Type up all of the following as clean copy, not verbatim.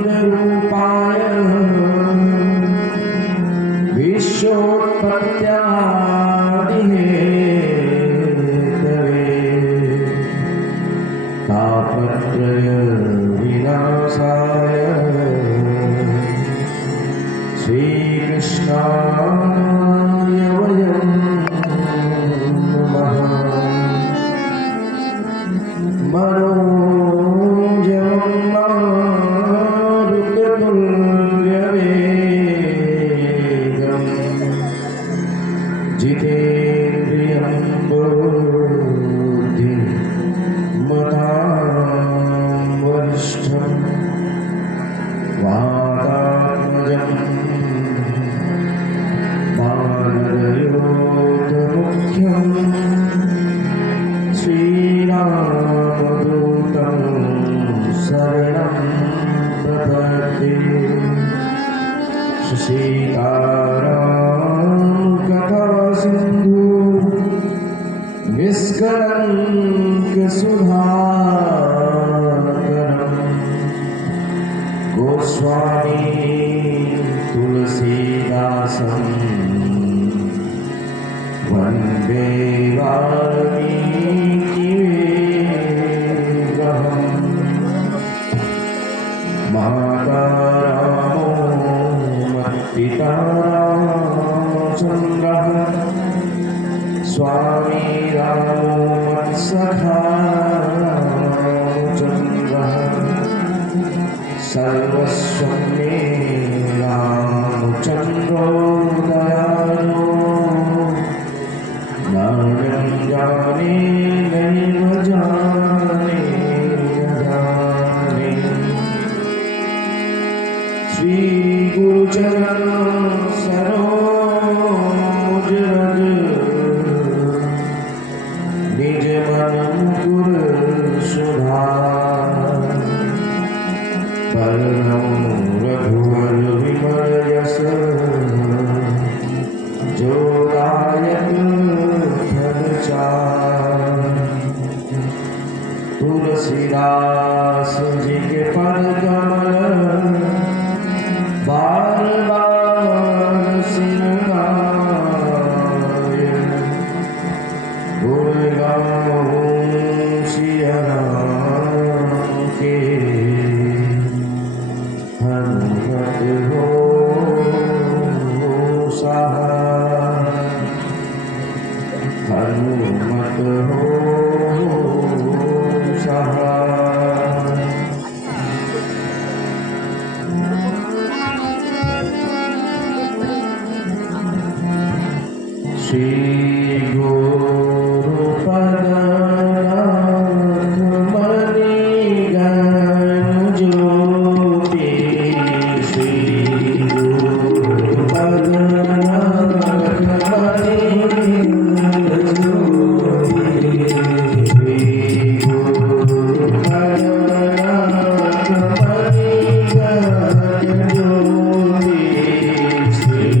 रूपाय विश्वोत्पत्त्यादिहेतवे तापत्रय विनाशाय श्रीकृष्णाय वयं नमः। निष्कलंक सुधाकरं गोस्वामी तुलसीदासं वन्दे वाल्मीकिवेगम्। माता रामो मत्पिता रामचन्द्रः स्वामी रामो मत्सखा रामचन्द्रः सर्वस्वं मे रामचन्द्रो दयालो नान्यं जाने नैव जाने जाने। श्री गुरुचरण सरोज रज निज मन मुकुर सुधार परम रघुवर विमल यश जो दायक फल चार। तुलसीदास जी के पद कमल बार बार सिरनाय गुण गाऊं सिया राम के हनुमत हो सहाय हनुमत हो सहाय। श्री गुरुपदनाथ मणिगण ज्योति श्री गुरुपदनाथ मणिगण ज्योति श्री गुरुपदनाथ मणिगण ज्योति श्री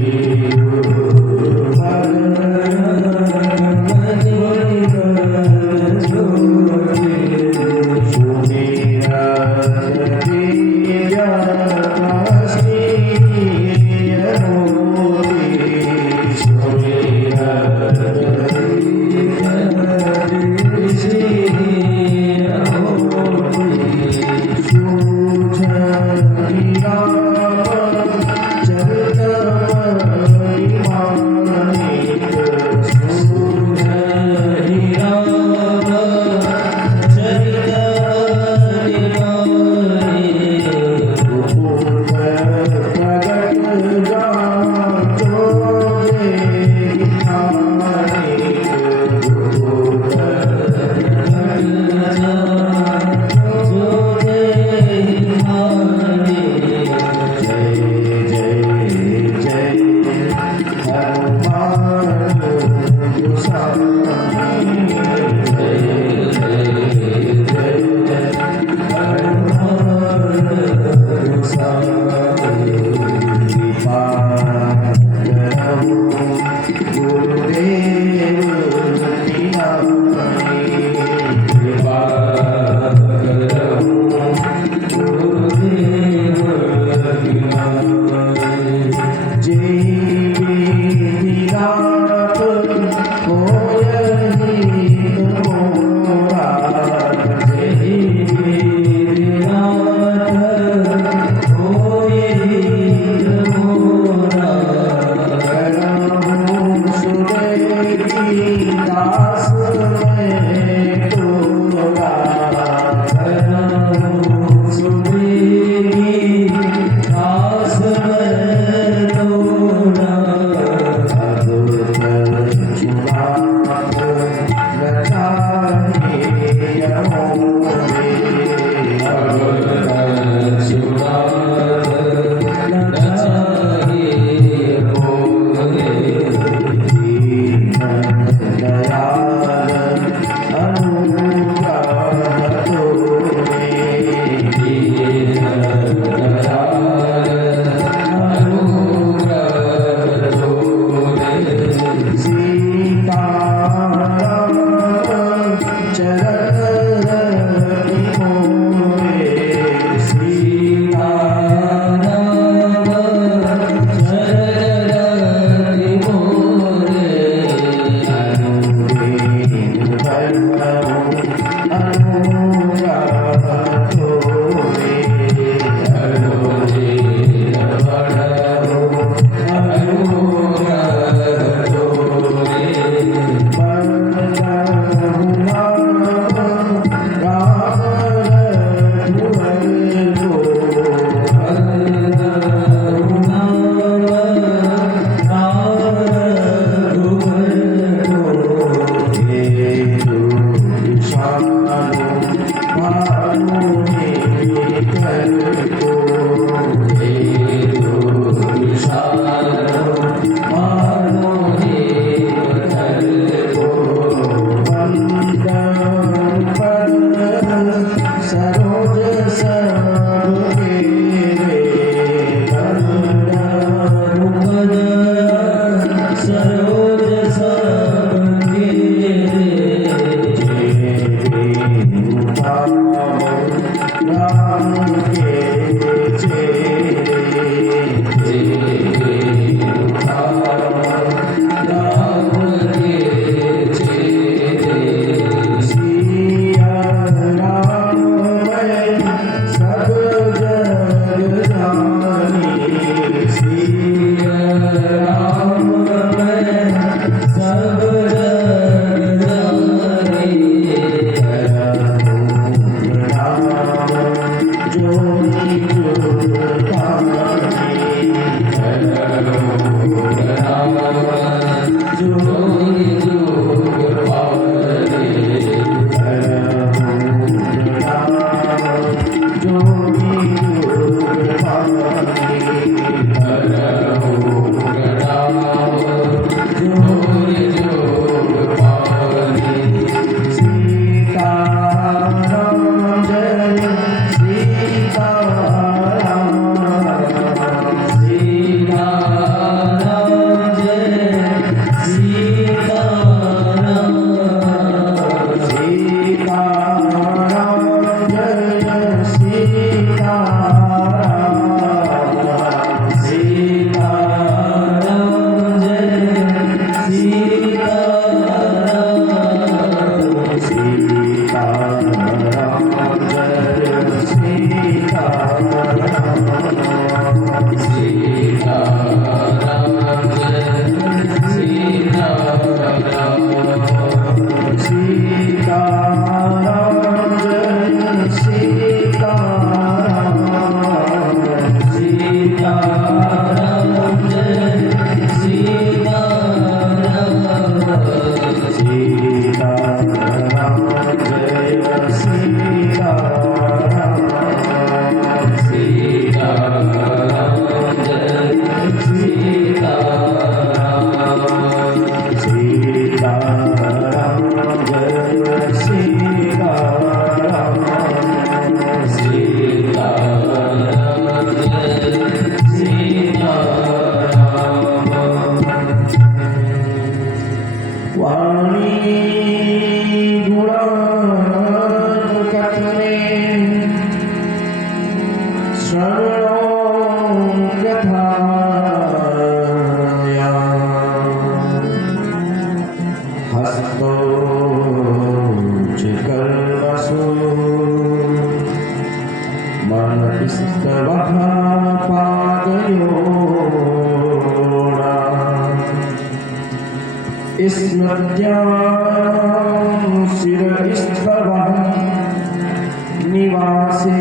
निवासे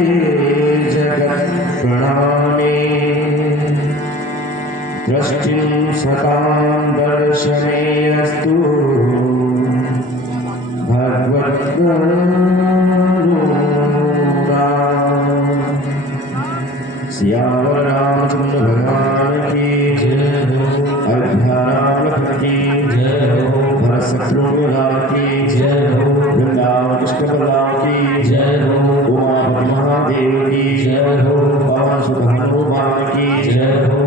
जगत प्रणामे दृष्टिं सतां दर्शने अस्तु भगवद्गरुणा। सियावर रामचंद्र भगवान की जय हो, अयोध्या राम की जय हो, भरत शत्रुघ्न की जय हो, वृंदावन कृष्ण बलराम की जय हो, उमा महादेव की जय हो, पवन सुत हनुमान की जय हो,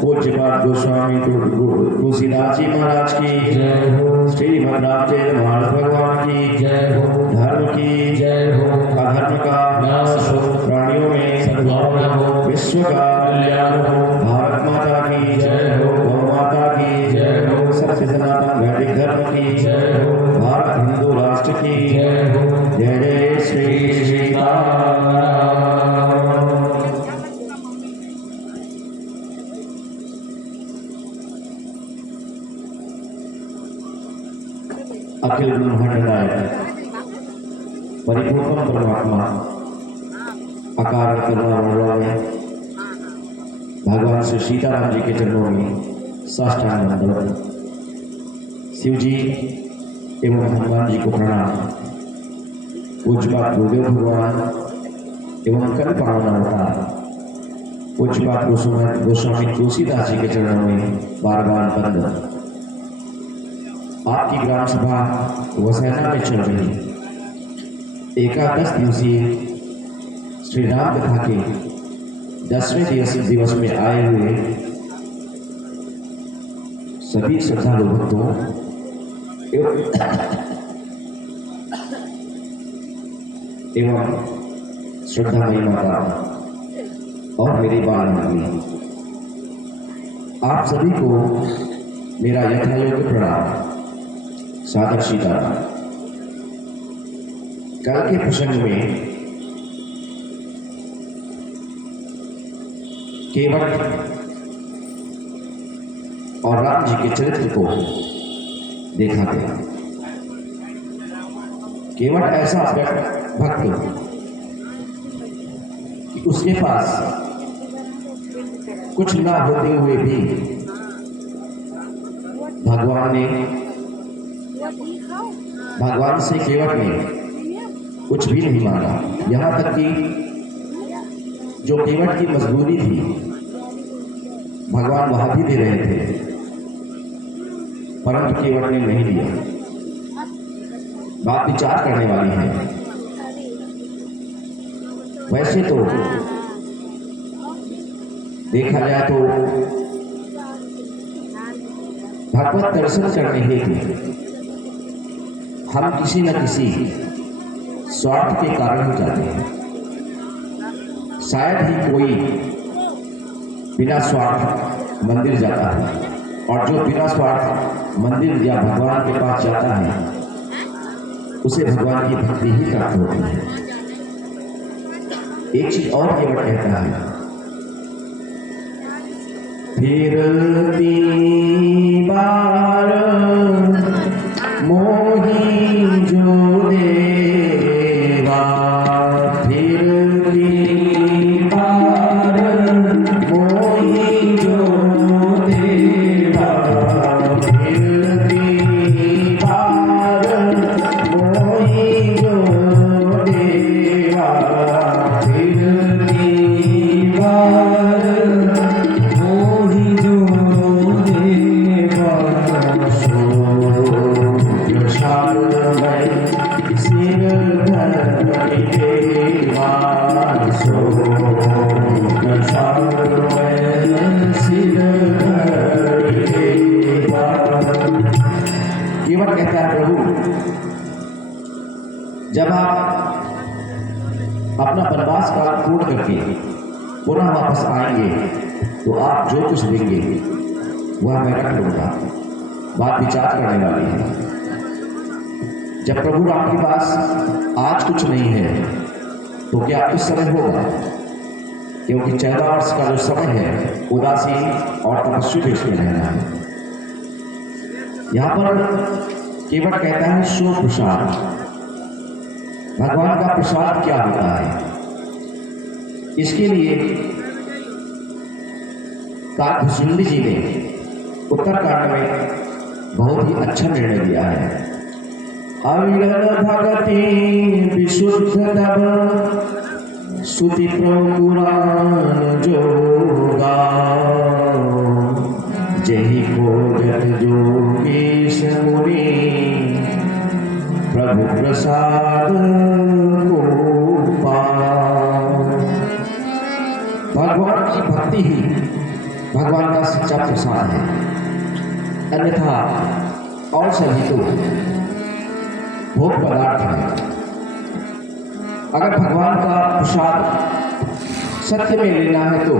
पूज्यपाद गोस्वामी तुलसीदास जी महाराज की जय हो, श्रीमद् रामचंद्र महाराज भगवान की जय हो, धर्म की जय हो, अधर्म का नाश हो, प्राणियों में सद्भावना हो, विश्व का कल्याण हो, भारत माता की जय हो, गौ माता की जय हो, सत्य सनातन वैदिक धर्म की जय हो, भारत हिंदू राष्ट्र की जय हो, जय जय श्री सीताराम। अखिल ब्रह्मांड नायक परिपूर्ण परमात्मा अकारण करुणा भगवान श्री सीताराम जी के चरणों में साष्टांग दंडवत, शिव जी एवं हनुमान जी को प्रणाम, पूज्यपाद गुरुदेव भगवान एवं कल्पना अवतार पूज्यपाद गोस्वामी तुलसीदास जी के चरणों में बार बार बंदन। आपकी ग्राम सभा वसैना में चल रही एकादश दिवसीय श्री राम कथा के 10वें दिवस में आए हुए सभी श्रद्धालु भक्तों एवं श्रद्धामयी माता और मेरी बाल मंडली, आप सभी को मेरा यथायोग्य प्रणाम, सादर सीताराम। कल के प्रसंग में केवट और राम जी के चरित्र को देखा गया। केवट ऐसा भक्त कि उसके पास कुछ ना होते हुए भी भगवान से केवट ने कुछ भी नहीं मांगा। यहाँ तक कि जो केवट की मजबूरी थी भगवान वहां भी दे रहे थे, परंतु केवट ने नहीं दिया। बात विचार करने वाली है। वैसे तो देखा जाए तो भगवत दर्शन करने हेतु हम किसी न किसी स्वार्थ के कारण ही जाते हैं। शायद ही कोई बिना स्वार्थ मंदिर जाता है, और जो बिना स्वार्थ मंदिर या भगवान के पास जाता है उसे भगवान की भक्ति ही प्राप्त होती है। एक चीज और केवट कहता है, फिरती बार मोही जो देवा, फिरती बार मोही जो देवा, फिरती बार मोही जो देवा, फिरती बार मोही जो देवा, प्रसाद में सिर धरि देवा, प्रसाद में सिर धरि देवा। केवट कहता है, प्रभु जब आप अपना वनवास काल पूर्ण करके पुनः वापस आएंगे तो आप जो कुछ देंगे वह मैं रख लूंगा। बात विचार करने वाली है। जब प्रभु राम के पास आज कुछ नहीं है तो क्या उस समय होगा? क्योंकि 14 वर्ष का जो समय है उदासी और तपस्वी देश में रहना है। यहाँ पर केवट कहता है सो प्रसाद। भगवान का प्रसाद क्या होता है? इसके लिए काकभुजुंडी जी ने उत्तरकांड में बहुत ही अच्छा निर्णय दिया है। अविरल भगति विशुद्ध तब सुति पुराण जोगा, जही को जत जोगेश मुनि प्रभु प्रसाद को पाओ। भगवान की भक्ति ही भगवान का सच्चा प्रसाद है, अन्यथा और सभी तो भोग पदार्थ है। अगर भगवान का प्रसाद सत्य में लेना है तो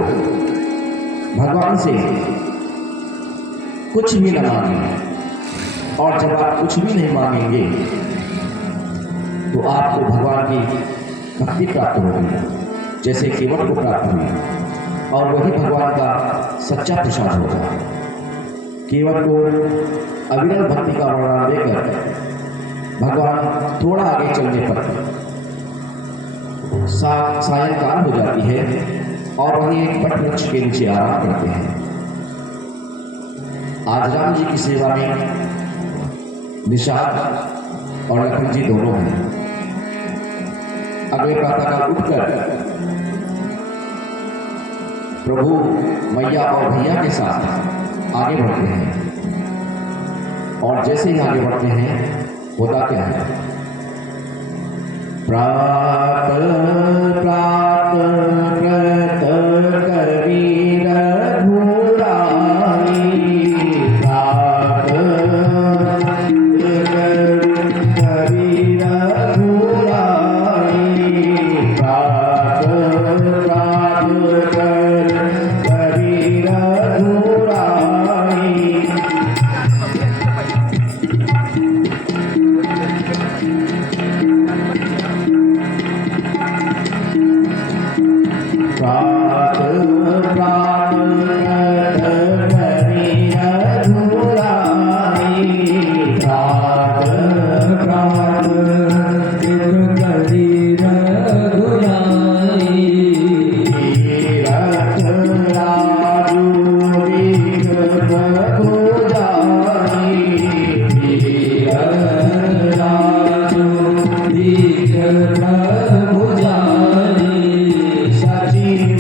भगवान से कुछ भी न मांगे, और जब आप कुछ भी नहीं मांगेंगे तो आपको भगवान की भक्ति प्राप्त होगी, जैसे केवट को प्राप्त हुई, और वही भगवान का सच्चा प्रसाद होगा। केवट को अविरल भक्ति का वरदान देकर भगवान थोड़ा आगे चलने पर सायंकाल हो जाती है और वहीं एक वट वृक्ष के नीचे आराम करते हैं। आज राम जी की सेवा में निषाद और लखन जी दोनों हैं। अगले प्रातःकाल उठकर प्रभु मैया और भैया के साथ आगे बढ़ते हैं, और जैसे ही आगे बढ़ते हैं होता क्या है? प्रात प्रात व्रत करी रघुराई, प्रात करी रघुराई, प्रात प्रात करी रघुराई। प्रात प्रात करी रघुराई, प्रात प्रात करी रघुराई। तीरथ राजू दीघ प्रभु जाई, तीरथ राजू दीघ प्रभु जाई। सजीव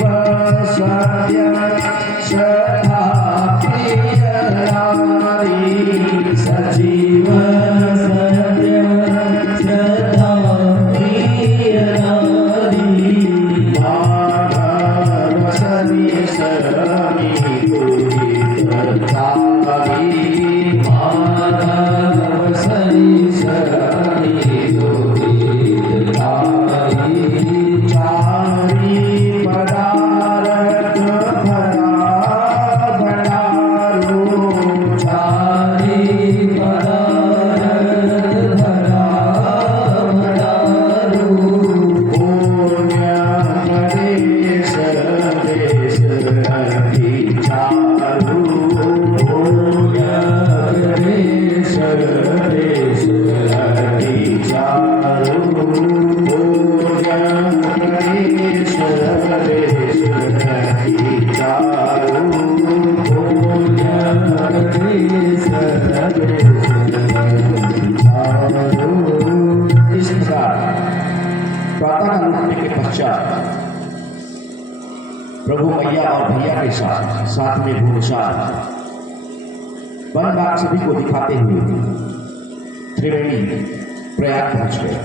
प्रभु मैया और भैया के साथ साथ में भूमिशाल वन बाग सभी को दिखाते हुए त्रिवेणी प्रयाग पहुंच गए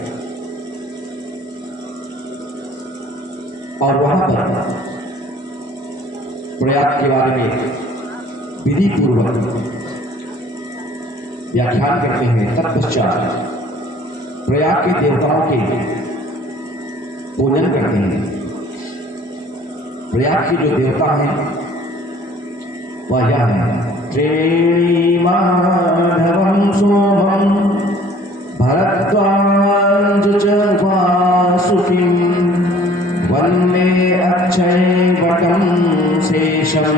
और वहां पर प्रयाग के बारे में विधि पूर्वक व्याख्यान करते हैं। तत्पश्चात प्रयाग के देवताओं के पूजन करते हैं। प्रयाग के जो देवता हैं वह यह है त्रिवेणी माधवं सोमं भरद्वाज च वासुकिं वन्दे अक्षयवटं शेषं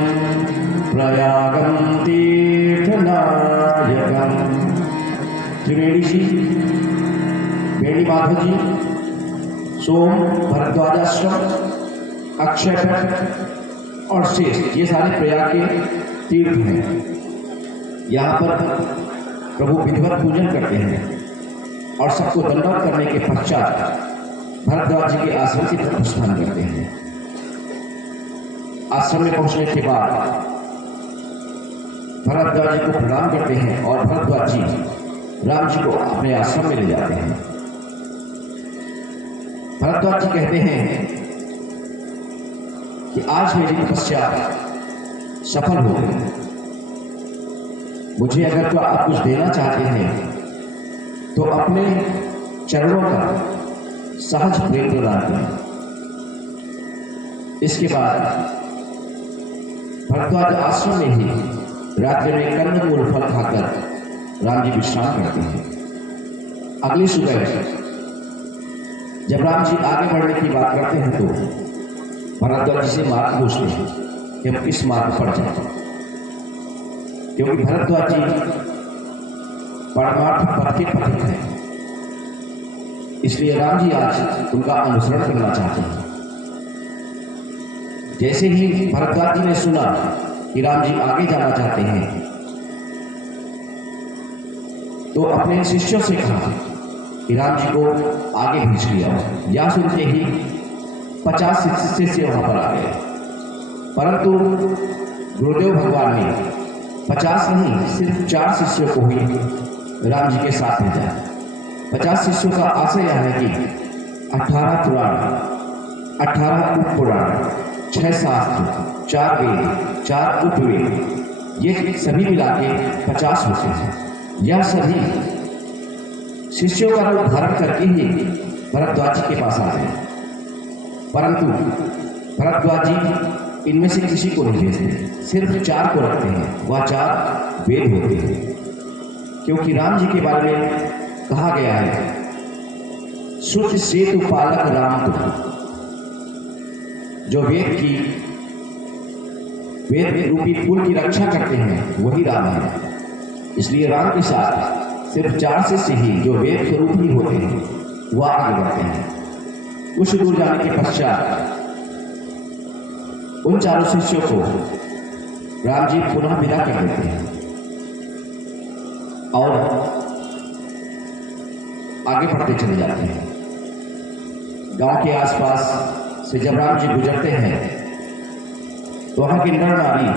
प्रयागं तीर्थनायकम्। त्रिवेणी जी, वेणी माधव जी, सोम, भरद्वाजाश्रम, अक्षयवट और शेष, ये सारे प्रयाग के तीर्थ हैं। यहाँ पर प्रभु विधिवत पूजन करते हैं और सबको दंडवत करने के पश्चात भरद्वाज जी के आश्रम की तरफ प्रस्थान करते हैं। आश्रम में पहुंचने के बाद भरद्वाज जी को प्रणाम करते हैं और भरद्वाज जी राम जी को अपने आश्रम में ले जाते हैं। भरद्वाज जी कहते हैं कि आज मेरी तपस्या सफल हो गई। मुझे अगर तो आप कुछ देना चाहते हैं तो अपने चरणों का सहज प्रेम प्रदान करें। इसके बाद भरद्वाज आश्रम में ही रात्रि में कंदमूल फल खाकर राम जी विश्राम करते हैं। अगली सुबह जब राम जी आगे बढ़ने की बात करते हैं तो भरद्वाज जी से मार्ग पूछते हैं कि हम किस मार्ग पर जाएं, क्योंकि भरद्वाज जी परमार्थ पथ के पथिक हैं। इसलिए राम जी आज उनका अनुसरण करना चाहते हैं। जैसे ही भरद्वाज जी ने सुना कि राम जी आगे जाना चाहते हैं तो अपने शिष्यों से कहा कि राम जी को आगे भेज दिया। यह सुनते ही 50 शिष्य वहां पर आ गए, परंतु गुरुदेव भगवान ने 50 नहीं सिर्फ 4 शिष्यों को ही राम जी के साथ भेजा। 50 शिष्यों का आशय यह है कि 18 पुराण, 18 उपपुराण, 6 शास्त्र, 4 वेद, 4 उपवेद, ये सभी मिला के 50 होते हैं। यह सभी शिष्यों का रूप धारण करके ही भरद्वाज जी के पास आ गए, परंतु भरद्वाज जी इनमें से किसी को नहीं भेजते, सिर्फ 4 को रखते हैं। वह 4 वेद होते हैं, क्योंकि राम जी के बारे में कहा गया है श्रुति सेतु पालक राम को, जो वेद रूपी पुल की रक्षा करते हैं वही राम है। इसलिए राम के साथ सिर्फ 4 शिष्य ही जो वेद स्वरूप ही होते हैं वह आगे बढ़ते हैं। कुछ दूर जाने के पश्चात उन 4 शिष्यों को राम जी पुनः विदा कर देते हैं और आगे बढ़ते चले जाते हैं। गांव के आसपास से जब राम जी गुजरते हैं तो वहां के नर नारी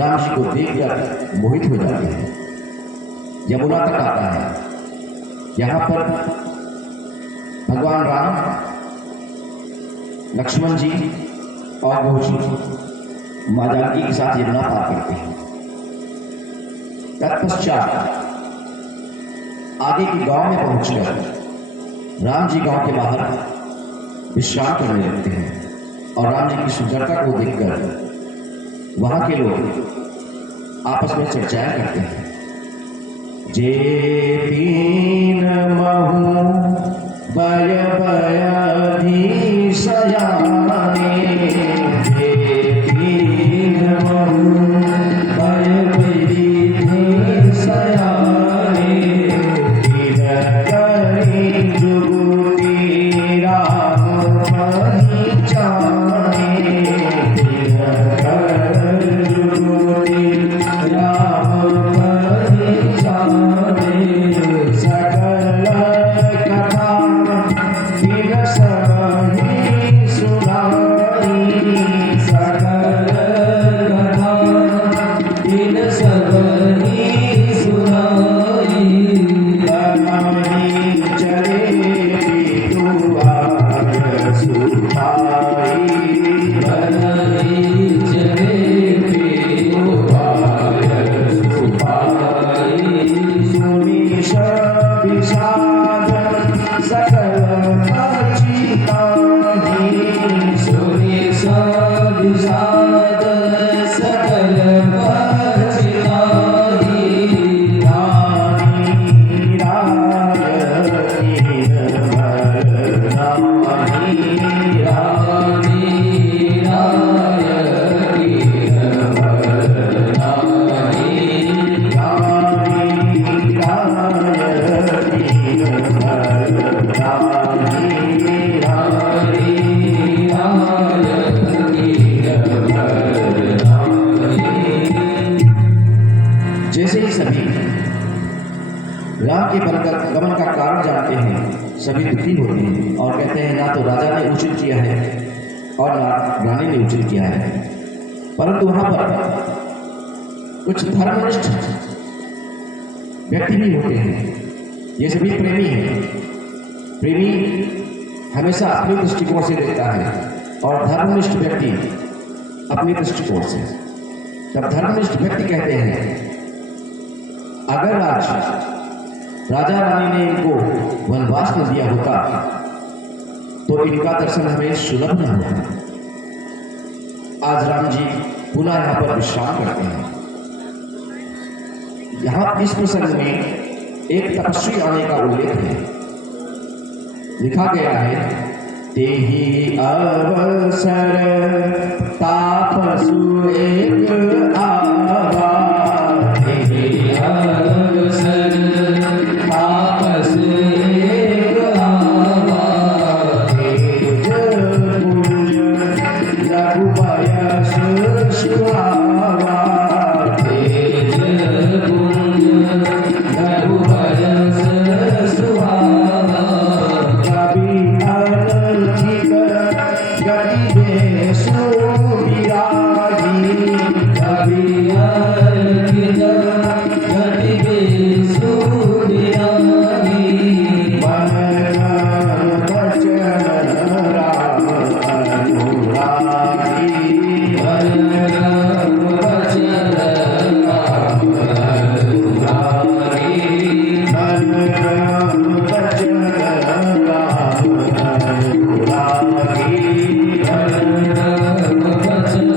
राम जी को देखकर मोहित हो जाते हैं। यमुना तक आता है। यहाँ पर भगवान राम, लक्ष्मण जी और घोष मां जानकी के साथ यमुना पार करते हैं। तत्पश्चात आगे के गांव में पहुंचकर राम जी गांव के बाहर विश्राम करने लगते हैं और राम जी की सुंदरता को देखकर वहां के लोग आपस में चर्चाएं करते हैं। जे तीन महु बय बयाधीशयाने, जे तीन महु बय बयाधीशयाने, तीन करी जुगुती राम पहिचाने, तीन कर जुगुती राम पहिचाने, सकल कथा फिर सबहि सो जैसे ही सभी राम के गमन का कारण जानते हैं, सभी दुखी होते हैं और कहते हैं ना तो राजा ने उचित किया है और ना रानी ने उचित किया है। परंतु वहां पर कुछ धर्मनिष्ठ व्यक्ति भी होते हैं। ये सभी प्रेमी हैं। प्रेमी हमेशा अपने दृष्टिकोण से देखता है और धर्मनिष्ठ व्यक्ति अपने दृष्टिकोण से। तब धर्मनिष्ठ व्यक्ति कहते हैं अगर आज राजा रानी ने इनको वनवास न दिया होता तो इनका दर्शन हमें सुलभ न होता। आज राम जी पुनः यहाँ पर विश्राम करते हैं। यहाँ इस प्रसंग में एक तपस्वी आने का उल्लेख है। लिखा गया है तेहि अवसर तापसु एक आवा, तेहि अवसर तापसु एक आवा, तेज पुंज रघुपयस सुहावा, तेज पुंज रघुपयस सुहावा, कवि अनर्थिक गति बेसु विरागी, कवि अनर्थिक गति बेसु विरागी, मन वचन राम अनुरागी, मन वचन राम अनुरागी, मन वचन राम अनुरागी, मन वचन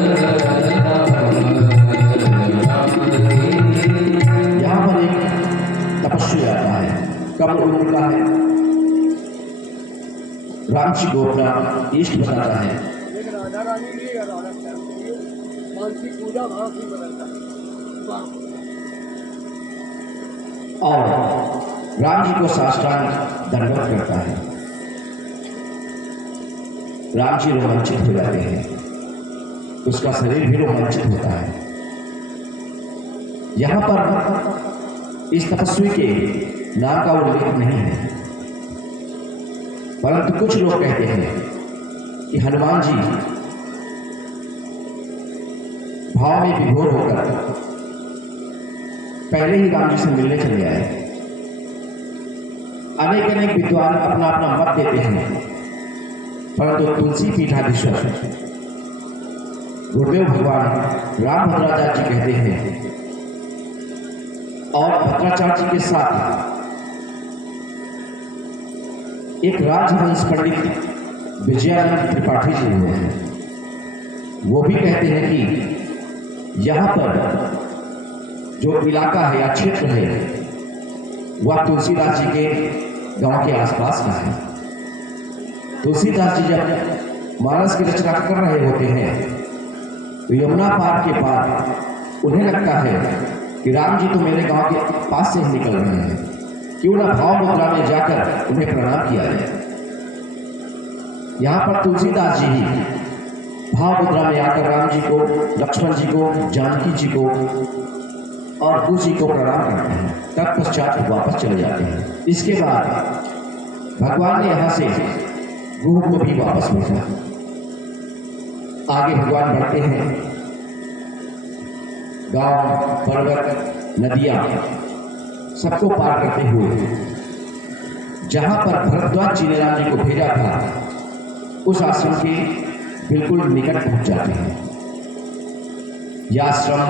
यहाँ पर एक तपस्वी आता है। कब उम्र का है? राम जी को अपना इष्ट बताता है। एक राधा रानी नहीं है, राधा मानसिक पूजा भाव भी बदलता है। और राम जी को साष्टांग दंडवत करता है। राम जी रोमांचित हो जाते हैं, उसका शरीर भी रोमांचित होता है। यहाँ पर इस तपस्वी के नाम का उल्लेख नहीं है, परंतु कुछ लोग कहते हैं कि हनुमान जी भाव में विभोर होकर पहले ही राम जी से मिलने चले आए। अनेक अनेक विद्वान अपना अपना मत देते हैं, परंतु तुलसी पीठाधीश्वर गुरुदेव भगवान राम भद्राचार्य जी कहते हैं और भद्राचार्य जी के साथ एक राजहंस पंडित विजयानंद त्रिपाठी जी हुए हैं। वो भी कहते हैं कि यहाँ पर जो इलाका है या क्षेत्र है वह तुलसीदास जी के गांव के आसपास का है। तुलसीदास जी जब मानस की रचना कर रहे होते हैं तो यमुना पार के बाद उन्हें लगता है कि राम जी तो मेरे गांव के पास से ही निकल रहे हैं, क्यों ना भाव मुद्रा में जाकर उन्हें प्रणाम किया जाए। यहाँ पर तुलसीदास जी ही भाव मुद्रा में आकर राम जी को, लक्ष्मण जी को, जानकी जी को और कुश जी को प्रणाम करते हैं। तत्पश्चात वापस चले जाते हैं। इसके बाद भगवान ने यहाँ से गुरु को भी वापस भेजा। आगे भगवान बढ़ते हैं। गांव, पर्वत, नदियां सबको पार करते हुए जहां पर भरद्वाज जी ने राम जी को भेजा था उस आश्रम के बिल्कुल निकट पहुंच जाते हैं। यह आश्रम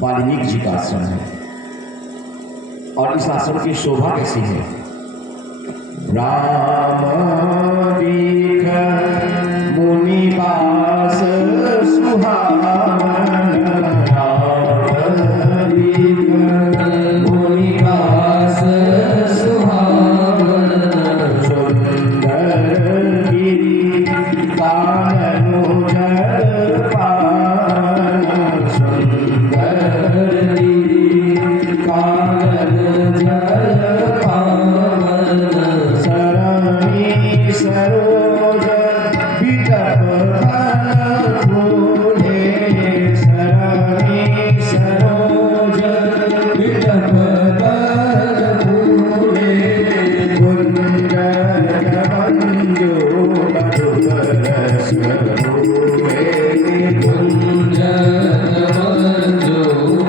वाल्मीकि जी का आश्रम है और इस आश्रम की शोभा कैसी है। राम दीख मुनि पास सुहावन, राम दीख मुनि पास सुहावन, सुंदर गिरि कानन जल पावन, सुंदर गिरि कानन जल पावन, सरणी सरोज विटप फल फूले, सरणी सरोज विटप फल फूले, कुंज मंजू मधुकर रस फूले, कुंज मंजू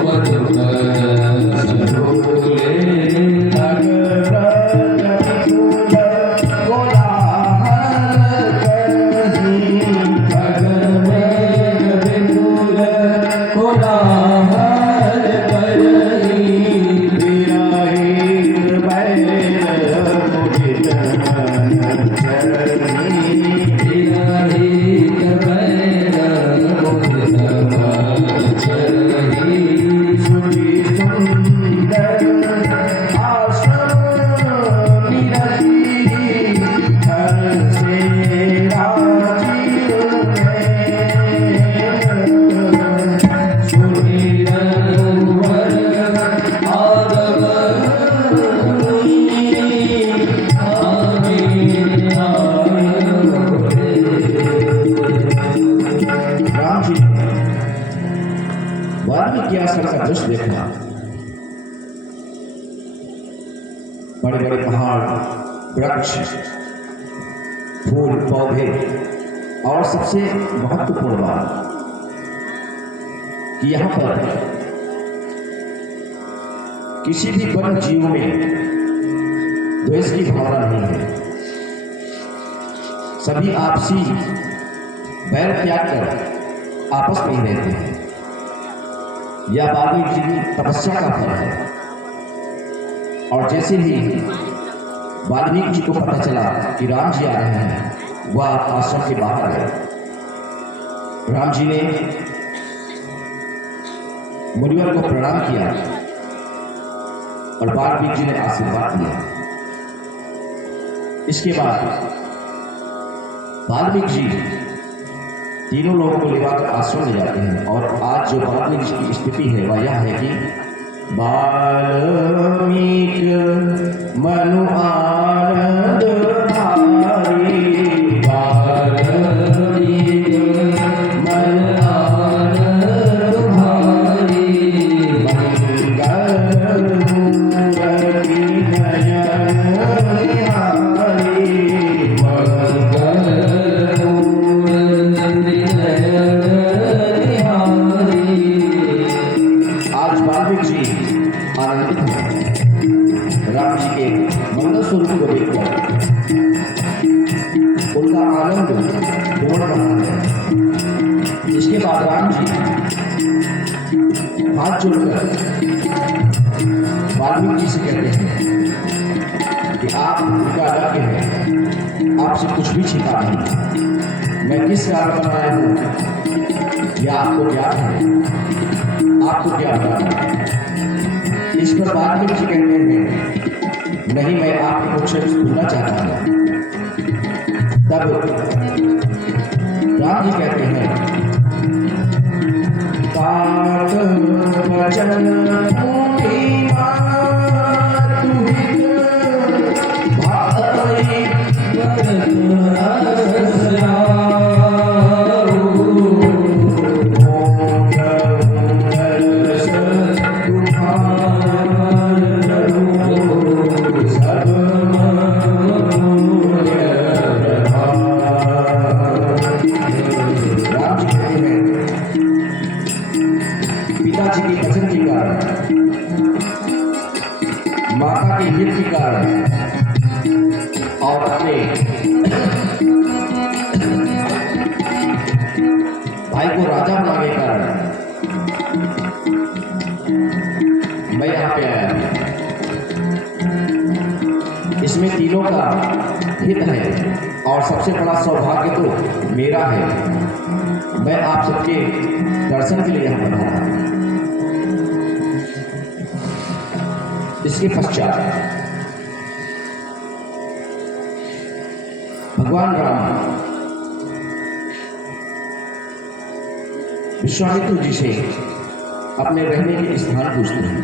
मधुकर रस फूले, वाल्मीकि आश्रम का दृश्य देखना। बड़े बड़े पहाड़, वृक्ष, फूल पौधे और सबसे महत्वपूर्ण बात कि यहाँ पर किसी भी वन्य जीव में द्वेष की भावना नहीं है। सभी आपसी बैर त्याग कर आपस में ही रहते हैं। यह वाल्मीकि जी की तपस्या का फल है। और जैसे ही वाल्मीकि जी को पता चला कि राम जी आ रहे हैं, वह आश्रम के बाहर गए। राम जी ने मुनिवर को प्रणाम किया और वाल्मीकि जी ने आशीर्वाद दिया। इसके बाद वाल्मीकि जी तीनों लोगों को लेकर आश्रम ले जाते हैं। और आज जो वाल्मीकि जी की स्थिति है वह यह है कि वाल्मीकि मनु आनंद भारी, वाल्मीकि मनु आनंद भारी, मंगल मूरति नयन निहारी, मंगल मूरति नयन निहारी। आज वाल्मीकि जी आनंदित हैं राम जी के मंगल स्वरूप को देखकर। उनका आनंद पूर्ण रहा है। इसके बाद राम जी हाथ जोड़कर वाल्मीकि जी से कहते हैं कि आप उनका लक्ष्य है, आपसे कुछ भी छिपा नहीं। मैं किस कारण बन आया हूँ यह आपको ज्ञात है, आपको क्या बताना। इस पर वाल्मीकि जी कहते हैं नहीं, मैं आपको कुछ सुनना चाहता हूँ। तब राम जी कहते हैं तात वचन मुठि मातु हित भाई भरत भाई को राजा बनाने के कारण मैं यहाँ पे आया। इसमें तीनों का हित है और सबसे बड़ा सौभाग्य तो मेरा है। मैं आप सबके दर्शन के लिए यहाँ पर आया। इसके पश्चात भगवान राम विश्वामित्र जी से अपने रहने के स्थान पूछते हैं।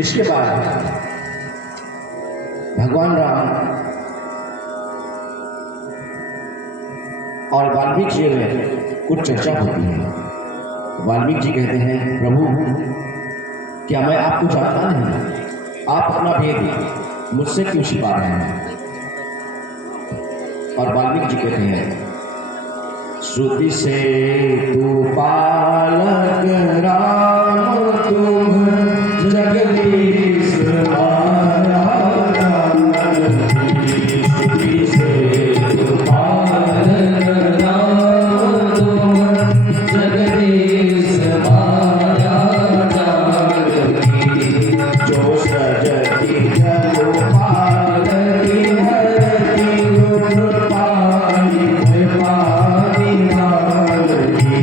इसके बाद भगवान राम और वाल्मीकि जी में कुछ चर्चा होती है। वाल्मीकि जी कहते हैं, प्रभु क्या मैं आपको जानता नहीं? आप अपना भेद मुझसे क्यों छिपा रहे हैं? और वाल्मीकि जी कहते हैं, श्रुति से तू पालक राम तुम जगदीश माया। श्रुति से तू पालक राम तुम जगदीश माया। जो सजती जगो पालती हरती रूप पानी पानी नालती।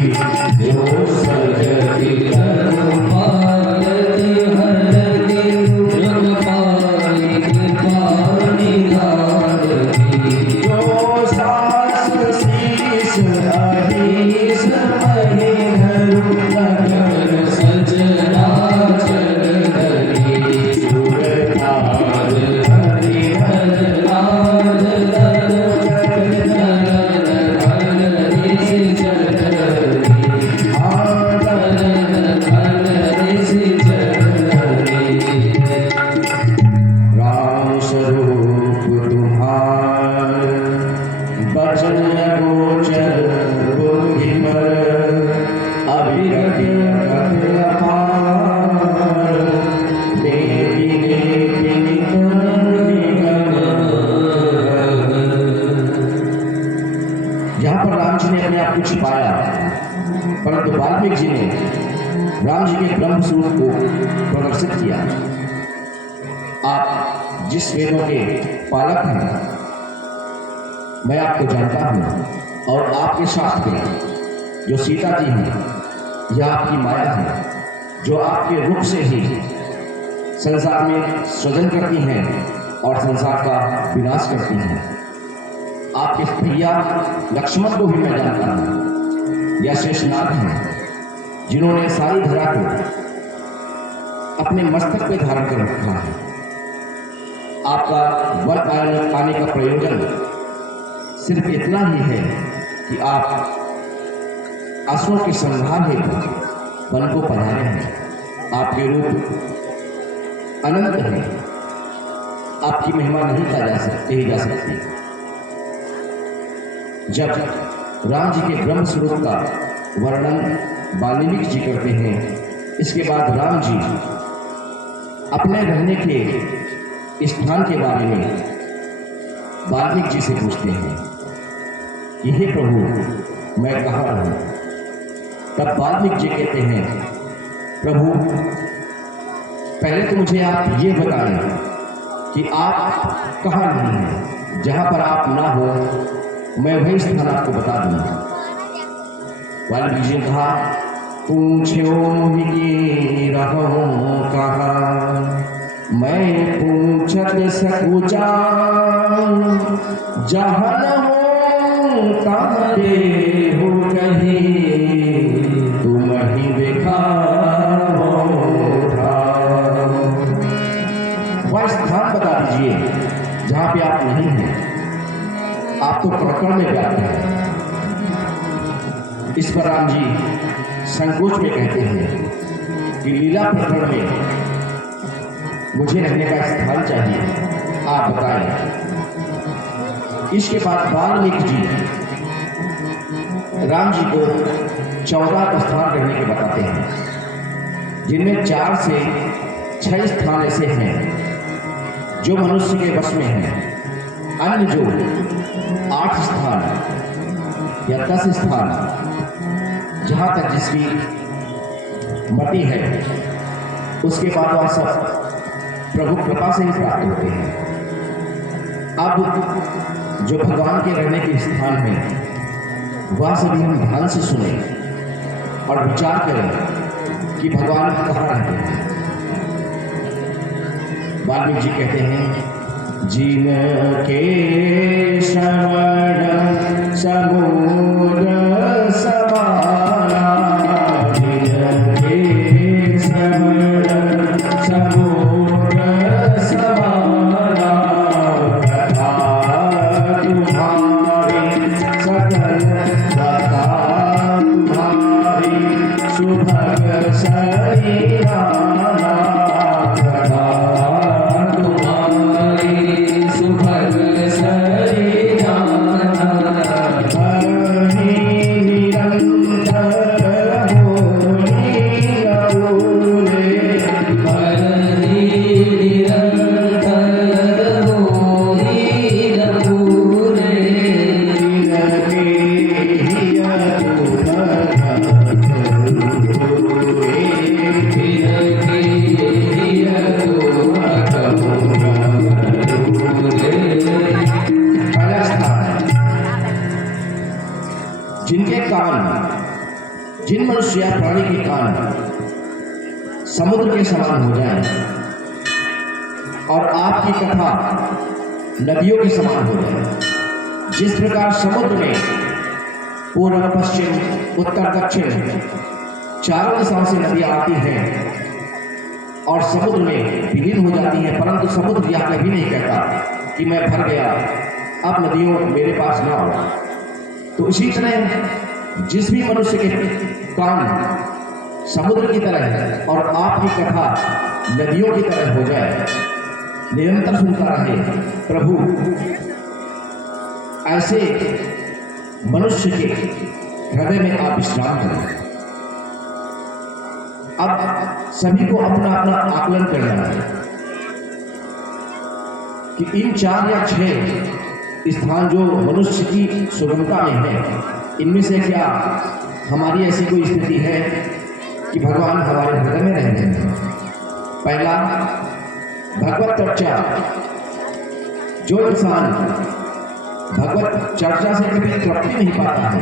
जो सजती जगो पालती हरती रूप पानी पानी नालती। जो सास शीस अहीस महीन रूप लगन सजना चल धरी। सुरतार हरि हर लाल ललो जगन धरन धरनि से चल धरी। धरन धरनि से चल धरी। राम स्वरूप तुम्हार बचन गोचर बुद्धि पर। अभिरति कथ अपार देवी देवी निगम। यहाँ पर राम जी ने अपने आप को छिपाया, परंतु वाल्मीकि जी ने राम जी के ब्रह्म स्वरूप को प्रदर्शित किया। आप जिस वेदों के पालक हैं, मैं आपको जानता हूँ। और आपके साथ में जो सीता जी हैं, यह आपकी माया है, जो आपके रूप से ही संसार में सृजन करती हैं और संसार का विनाश करती हैं। आपके भैया लक्ष्मण को भी मैं जानता हूँ। यह शेषनाग हैं, जिन्होंने सारी धरा को अपने मस्तक पे धारण कर रखा है। आपका वन आने का प्रयोजन सिर्फ इतना ही है कि आप असुरों के संहार हेतु वन को पधारे हैं। आपके रूप अनंत है, आपकी महिमा नहीं कही जा सकती। जब राम जी के ब्रह्म स्वरूप का वर्णन वाल्मीकि जी करते हैं, इसके बाद राम जी अपने रहने के स्थान के बारे में वाल्मीकि जी से पूछते हैं कि हे प्रभु मैं कहाँ रहूं? तब वाल्मीकि जी कहते हैं, प्रभु पहले तो मुझे आप ये बताएं कि आप कहाँ नहीं हैं। जहाँ पर आप ना हो मैं वही स्थान आपको बता दूंगा। वाल्मीकि जी ने कहा, पूछो मुझे रहूं कहाँ, मैं पूछत सकूँ जहाँ न हो कहाँ देहु कहीं, तुम ही दिखाओ धाम। वह स्थान बता दीजिए जहाँ पे आप नहीं हैं, आप तो प्रकरण में व्याप्त हैं। इस पर राम जी संकोच में कहते हैं कि लीला प्रकरण में मुझे रहने का स्थान चाहिए, आप बताएं। इसके बाद वाल्मीकि जी राम जी को 14 स्थान रहने के बताते हैं, जिनमें 4 से 6 स्थान ऐसे हैं जो मनुष्य के वश में हैं। अन्य जो 8 स्थान या 10 स्थान जहाँ तक जिसकी मति है, उसके बाद वह सब प्रभु कृपा से ही प्राप्त होते हैं। अब जो भगवान के रहने के स्थान हैं, वह सभी हम ध्यान से सुने और विचार करें कि भगवान कहाँ रहते हैं। वाल्मीकि जी कहते हैं, जिन के श्रवण समुद्र समाना, जिन के श्रवण समुद्र समाना, कथा तुम्हारी सकल कथा तुम्हारी सुभग सरियाना, कथा तुम्हारी सुभग सरियाना, धरणी निरंतर होनी लऊरे, धरणी निरंतर होनी लऊरे, जिनके हिय जिनके कान, जिन मनुष्य या प्राणी के कान समुद्र के समान हो जाएं और आपकी कथा नदियों के समान हो जाए। जिस प्रकार समुद्र में पूर्व पश्चिम उत्तर दक्षिण चारों दिशाओं से नदियां आती हैं और समुद्र में विलीन हो जाती हैं, परंतु समुद्र यह कभी नहीं कहता कि मैं भर गया, अब नदियों मेरे पास ना आओ। तो इसी तरह जिस भी मनुष्य के कान समुद्र की तरह है और आपकी कथा नदियों की तरह हो जाए, निरंतर सुनता रहे प्रभु, ऐसे मनुष्य के हृदय में आप विश्राम करें। अब सभी को अपना अपना आकलन करना है कि इन 4 या 6 स्थान जो मनुष्य की सुगमता में है, इनमें से क्या हमारी ऐसी कोई स्थिति है कि भगवान हमारे हृदय में रह रहे हैं। पहला, भगवत चर्चा। जो इंसान भगवत चर्चा से कभी तृप्ति नहीं पाता है,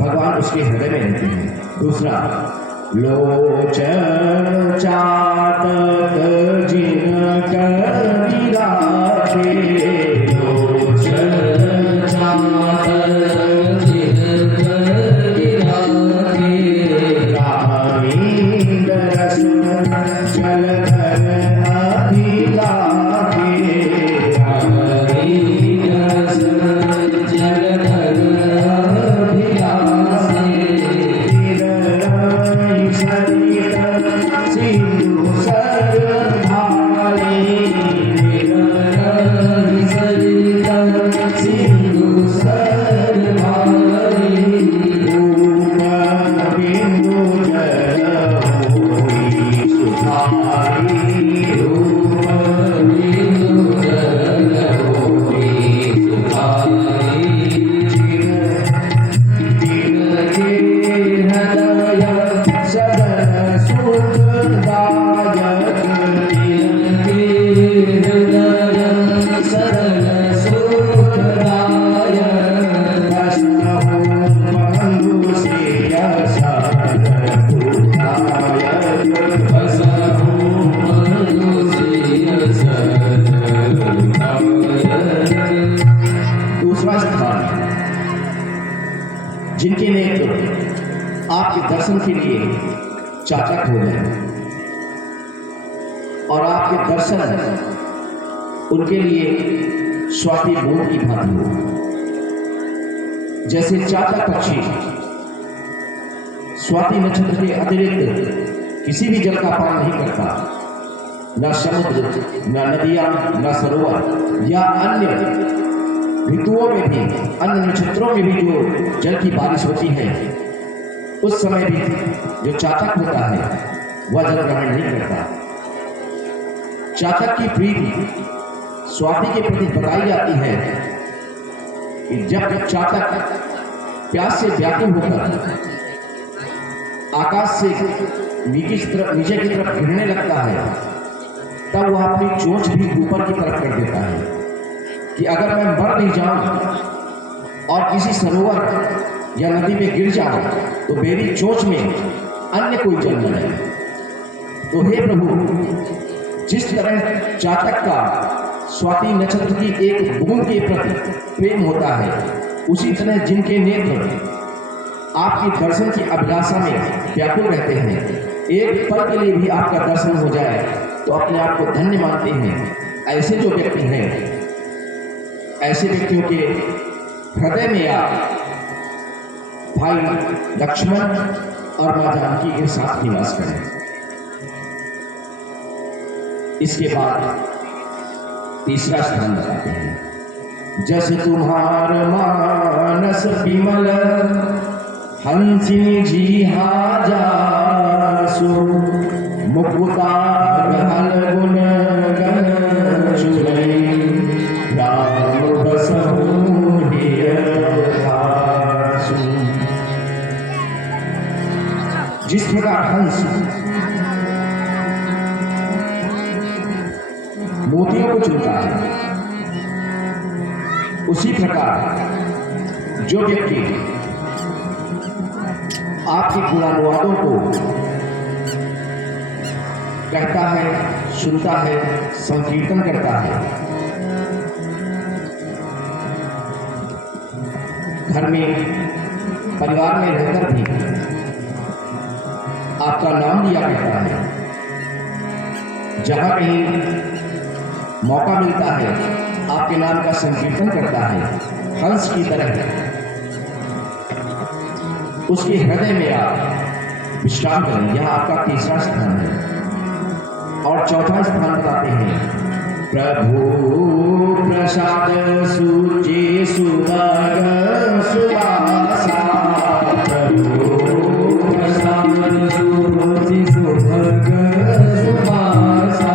भगवान उसके हृदय में रहते हैं। दूसरा, लोचन चातक जिन करी राखे, लोचन चातक जिन करी राखे, रामींद्र रस जलधर अभिलाखे, रामींद्र रस जलधर अभिलाखे, सिंधु सर भारी जिनके नेत्र आपके दर्शन के लिए चातक हो गए और आपके दर्शन उनके लिए स्वाति बूंद की भांति हो। जैसे चातक पक्षी स्वाति नक्षत्र के अतिरिक्त किसी भी जल का पान नहीं करता, न समुद्र, न नदियां, न सरोवर या अन्य ऋतुओं में भी, अन्य नक्षत्रों में भी जो जल की बारिश होती है, उस समय भी जो चातक होता है वह जल ग्रहण नहीं करता। चातक की प्रीति स्वाति के प्रति बताई जाती है कि जब चातक प्यास से व्याकुल होकर आकाश से नीचे की तरफ गिरने लगता है, तब वह अपनी चोंच भी ऊपर की तरफ कर देता है कि अगर मैं मर नहीं जाऊं और किसी सरोवर या नदी में गिर जाऊं तो मेरी चोंच में अन्य कोई जल न रहे। तो हे प्रभु, जिस तरह चातक का स्वाति नक्षत्र की एक बूंद के प्रति प्रेम होता है, उसी तरह जिनके नेत्र आपके दर्शन की अभिलाषा में व्याकुल रहते हैं, एक पल के लिए भी आपका दर्शन हो जाए तो अपने आप को धन्य मानते हैं। ऐसे जो व्यक्ति हैं, ऐसे व्यक्तियों के हृदय में आप भाई लक्ष्मण और मां जानकी के साथ निवास करें। इसके बाद तीसरा स्थान बताते हैं। जस तुम्हार मानस विमल हंसिनी जी हाजासु मुकुता गहन गुण गण चुरई राम बसहु हिय खासु। जिस प्रकार हंस मोतियों को चुनता है, उसी प्रकार जो व्यक्ति आपके गुणानुवादों को कहता है, सुनता है, संकीर्तन करता है, घर में परिवार में रहकर भी आपका नाम लिया करता है, जहां कहीं मौका मिलता है आपके नाम का संकीर्तन करता है, हंस की तरह उसके हृदय में आप विश्राम करें। यह आपका तीसरा स्थान है। और चौथा स्थान बताते हैं। प्रभु प्रसाद सुचि सुभग सुवासा, प्रभु प्रसाद सुचि सुभग सुवासा,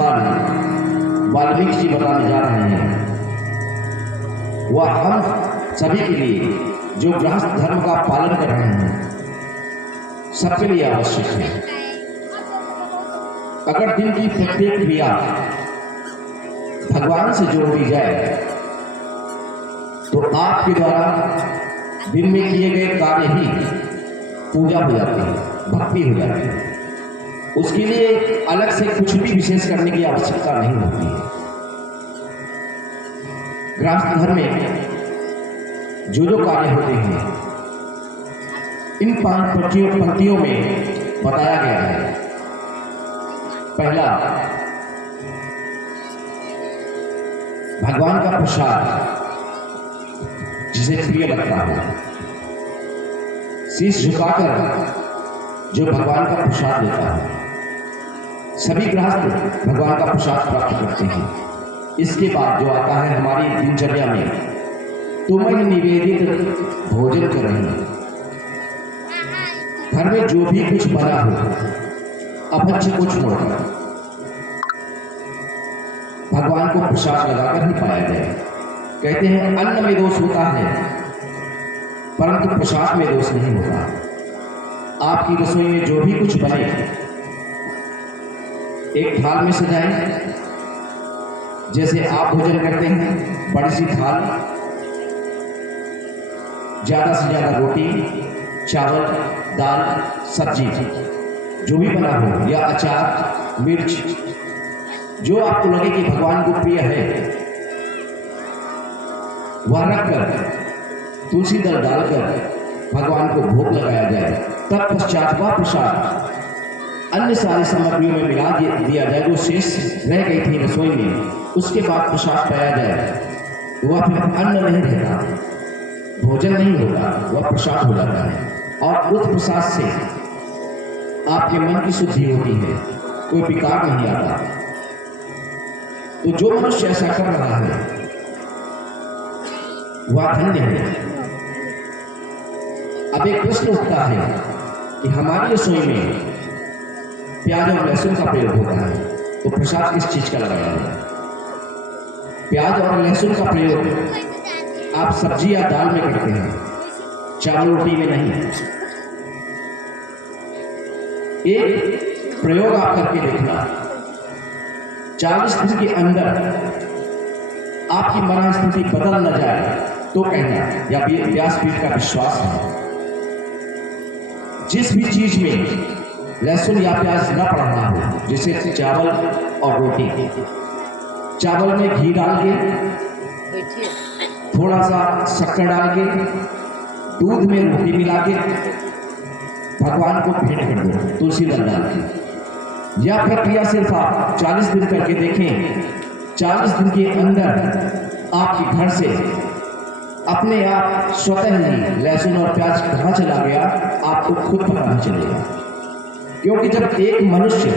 हाल वाल्मीकि जी बताने जा रहे हैं वह हम सभी के लिए जो गृहस्थ धर्म का पालन कर रहे हैं सबके लिए आवश्यक है। अगर दिन की प्रत्येक क्रिया भगवान से जोड़ दी जाए तो आपके द्वारा दिन में किए गए कार्य ही पूजा हो जाती है, भक्ति हो जाती है। उसके लिए अलग से कुछ भी विशेष करने की आवश्यकता नहीं होती है। गृहस्थ धर्म में जो कार्य होते हैं इन 5 पंक्तियों में बताया गया है। पहला, भगवान का प्रसाद जिसे प्रिय लगता हो, शीश झुकाकर जो भगवान का प्रसाद लेता है। सभी गृहस्थ भगवान का प्रसाद प्राप्त करते हैं। इसके बाद जो आता है हमारी दिनचर्या में, तुम्हें निवेदित भोजन करें। घर में जो भी कुछ बना हो अपच को छोड़कर भगवान को प्रसाद लगाकर ही पाया जाए। कहते हैं अन्न में दोष होता है परंतु प्रसाद में दोष नहीं होता। आपकी रसोई में जो भी कुछ बने एक थाल में सजाएं। जैसे आप भोजन करते हैं, बड़ी सी थाल, ज्यादा से ज्यादा रोटी, चावल, दाल, सब्जी जो भी बना हो, या अचार, मिर्च, जो आपको लगे कि भगवान को प्रिय है वह रखकर तुलसी दल डालकर भगवान को भोग लगाया जाए। तत्पश्चात वह प्रसाद अन्य सारी सामग्रियों में मिला दिया जाए जो शेष रह गई थी रसोई में। उसके बाद प्रसाद पाया जाए। वह फिर अन्न नहीं रहता, भोजन नहीं होता, वह प्रसाद हो जाता है। और उस प्रसाद से आपके मन की शुद्धि होती है, कोई विकार नहीं आता। तो जो मनुष्य ऐसा कर रहा है वह धन्य है। अब एक प्रश्न उठता है कि हमारी रसोई में प्याज और लहसुन का प्रयोग होता है तो प्रसाद किस चीज का लगाया जाए? प्याज और लहसुन का प्रयोग आप सब्जी या दाल में करते हैं, चावल रोटी में नहीं। एक प्रयोग आप करके देखना, 40 दिन के अंदर आपकी मनस्थिति बदल न जाए तो कहना, या व्यासपीठ का विश्वास है। जिस भी चीज में लहसुन या प्याज न पड़ना हो, जैसे चावल और रोटी, चावल में घी डाल के, थोड़ा सा शक्कर डाल के, दूध में रोटी मिला के भगवान को भेंट कर दो तुलसी दल डाल के। यह प्रक्रिया सिर्फ आप 40 दिन करके देखें। 40 दिन के अंदर आपके घर से अपने आप स्वतः ही लहसुन और प्याज कहाँ चला गया आपको खुद पता नहीं चलेगा। क्योंकि जब एक मनुष्य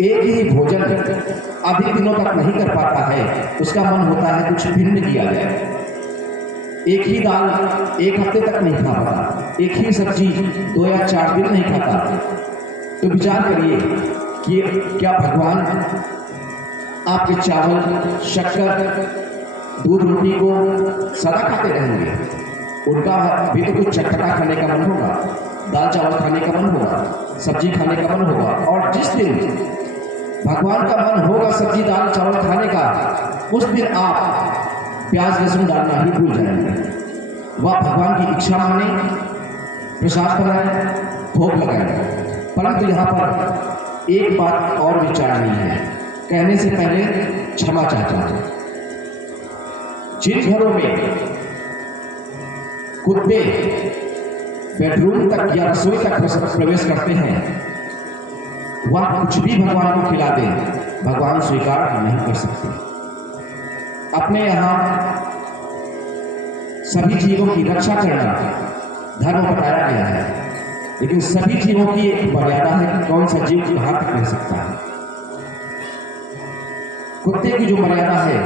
एक ही भोजन अधिक दिनों तक नहीं कर पाता है, उसका मन होता है कुछ भिन्न किया जाए। एक ही दाल एक हफ्ते तक नहीं खा पाता, एक ही सब्जी 2 या 4 दिन नहीं खाता, तो विचार करिए कि क्या भगवान आपके चावल, शक्कर, दूध, रोटी को सदा खाते रहेंगे? उनका भी तो कुछ चटपटा खाने का मन होगा, दाल चावल खाने का मन होगा, सब्जी खाने का मन होगा। और जिस दिन भगवान का मन होगा सब्जी दाल चावल खाने का, उस दिन आप प्याज लहसुन डालना ही भूल जाएंगे। वह भगवान की इच्छा माने, प्रसाद बनाए, भोग लगाए। परंतु यहाँ पर एक बात और विचारनीय है, कहने से पहले क्षमा चाहता हूं। जिन घरों में कुत्ते बेडरूम तक या रसोई तक प्रवेश करते हैं, वह कुछ भी भगवान को खिला दे, भगवान स्वीकार नहीं कर सकते। अपने यहाँ सभी जीवों की रक्षा करना धर्म बताया गया है, लेकिन सभी जीवों की एक मर्यादा है कि कौन सा जीव कहाँ तक रह सकता है। कुत्ते की जो मर्यादा है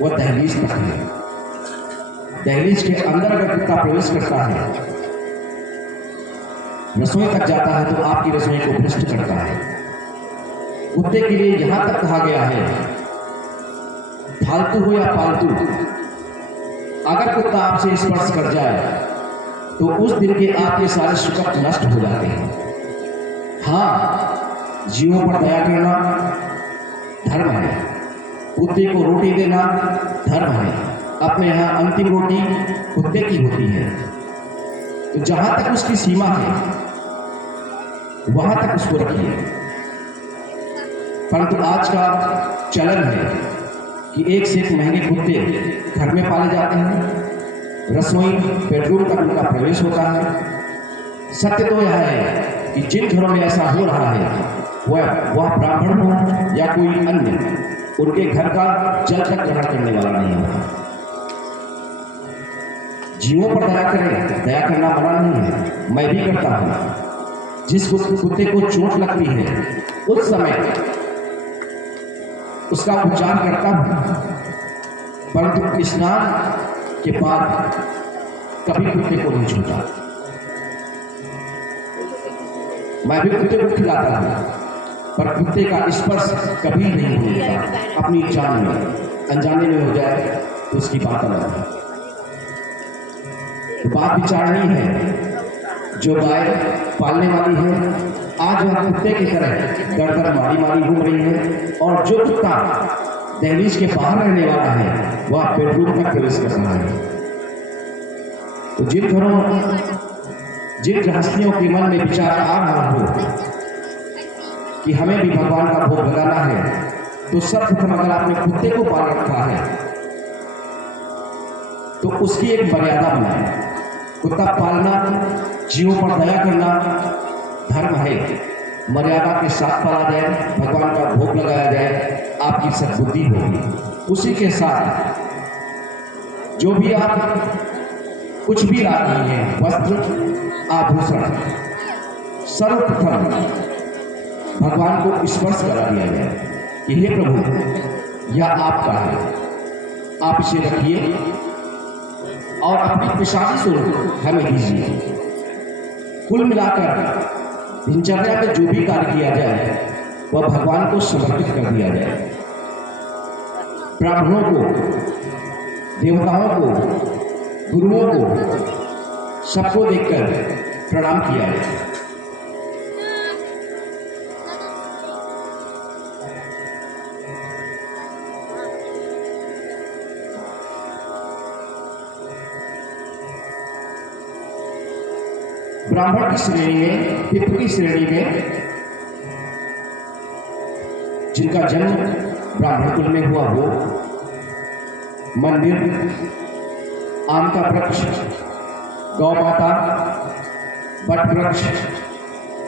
वह दहलीज तक है। दहलीज के अंदर अगर कुत्ता प्रवेश करता है, रसोई तक जाता है, तो आपकी रसोई को भ्रष्ट करता है। कुत्ते के लिए यहाँ तक कहा गया है, फालतू हो या पालतू, अगर कुत्ता आपसे स्पर्श कर जाए तो उस दिन के आपके सारे सुख नष्ट हो जाते हैं। हाँ, जीवों पर दया करना धर्म है, कुत्ते को रोटी देना धर्म है। अपने यहाँ अंतिम रोटी कुत्ते की होती है, तो जहां तक उसकी सीमा है वहां तक उसको रखिए। परंतु आज का चलन है कि एक से एक महंगे कुत्ते घर में पाले जाते हैं, रसोई बेडरूम तक उनका प्रवेश होता है। सत्य तो यह है कि जिन घरों में ऐसा हो रहा है वह ब्राह्मण हो या कोई अन्य, उनके घर का जल तक ग्रहण करने वाला नहीं होगा। जीवों पर दया करें, दया करना मना नहीं है, मैं भी करता हूं। जिस कुत्ते को चोट लगती है उस समय उसका उपचार करता हूं, परंतु स्नान के बाद कभी कुत्ते को नहीं छूता। मैं भी कुत्ते को खिलाता हूं, पर कुत्ते का स्पर्श कभी नहीं होता। अपनी जान में अनजाने में हो जाए तो उसकी बात अलग है। तो बात विचारनी है, जो गाय पालने वाली है आज वह कुत्ते की तरह दर मारी मारी घूम रही है, और जो कुत्ता दहलीज के बाहर रहने वाला है वह बेडरूम तक प्रवेश कर रहा है। तो जिन गृहस्थियों के मन में विचार आ रहा हो कि हमें भी भगवान का भोग लगाना है, तो सर्वप्रथम अगर आपने कुत्ते को पाल रखा है तो उसकी एक मर्यादा बनाए। कुत्ता पालना, जीवों पर दया करना धर्म है। मर्यादा के साथ पाला जाए, भगवान का भोग लगाया जाए, आपकी सद्बुद्धि होगी। उसी के साथ जो भी आप कुछ भी ला रही हैं, वस्त्र आभूषण, सर्वप्रथम भगवान को स्पर्श करा दिया जाए कि हे प्रभु यह आपका है, आप इसे रखिए और अपनी प्रसादी स्वरूप हमें दीजिए। कुल मिलाकर दिनचर्या में जो भी कार्य किया जाए वह भगवान को समर्पित कर दिया जाए। ब्राह्मणों को, देवताओं को, गुरुओं को, सबको देखकर प्रणाम किया जाए। ब्राह्मण की श्रेणी में, पितृ की श्रेणी में, जिनका जन्म ब्राह्मण कुल में हुआ हो, मंदिर, आम का वृक्ष, गौ माता, वट वृक्ष,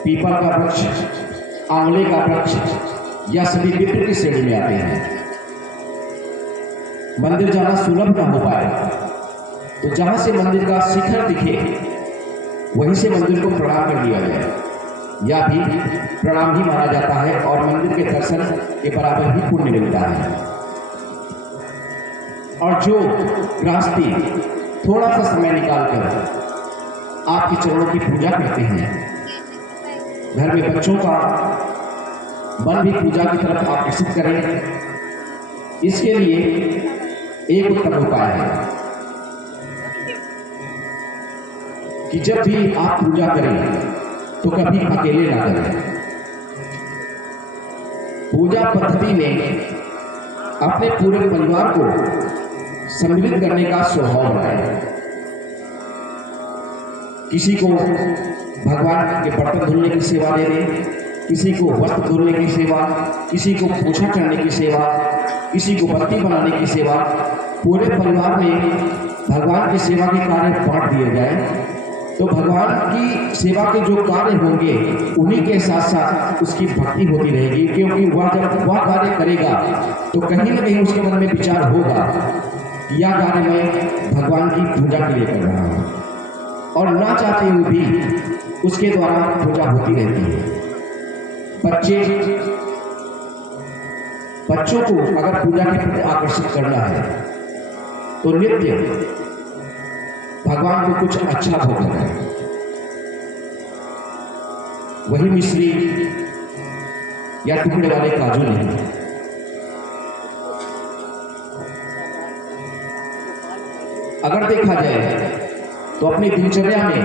पीपल का वृक्ष, आंवले का वृक्ष, यह सभी पितृ की श्रेणी में आते हैं। मंदिर जाना सुलभ न हो पाए तो जहां से मंदिर का शिखर दिखे वहीं से मंदिर को प्रणाम कर दिया जाए, या भी प्रणाम ही माना जाता है और मंदिर के दर्शन के बराबर ही पुण्य मिलता है। और जो गृहस्थी थोड़ा सा समय निकालकर आपके चरणों की पूजा करते हैं, घर में बच्चों का मन भी पूजा की तरफ आकर्षित करें, इसके लिए एक उत्तम उपाय है कि जब भी आप पूजा करें तो कभी अकेले ना करें। पूजा पद्धति में अपने पूरे परिवार को सम्मिलित करने का स्वभाव बनाएं। किसी को भगवान के बर्तन धुलने की सेवा दे दें, किसी को वस्त्र धुलने की सेवा, किसी को पोछा करने की सेवा, किसी को बत्ती बनाने की सेवा। पूरे परिवार में भगवान की सेवा के कार्य बांट दिए जाए तो भगवान की सेवा के जो कार्य होंगे उन्हीं के साथ साथ उसकी भक्ति होती रहेगी, क्योंकि वह जब वह कार्य करेगा तो कहीं न कहीं उसके मन में विचार होगा कि यह कार्य मैं भगवान की पूजा के लिए कर रहा हूँ, और ना चाहते हुए भी उसके द्वारा पूजा होती रहती है। बच्चों को अगर पूजा के प्रति आकर्षित करना है तो नित्य भगवान को कुछ अच्छा भोग लगाए। वही मिश्री या टुकड़े वाले काजू नहीं। अगर देखा जाए तो अपनी दिनचर्या में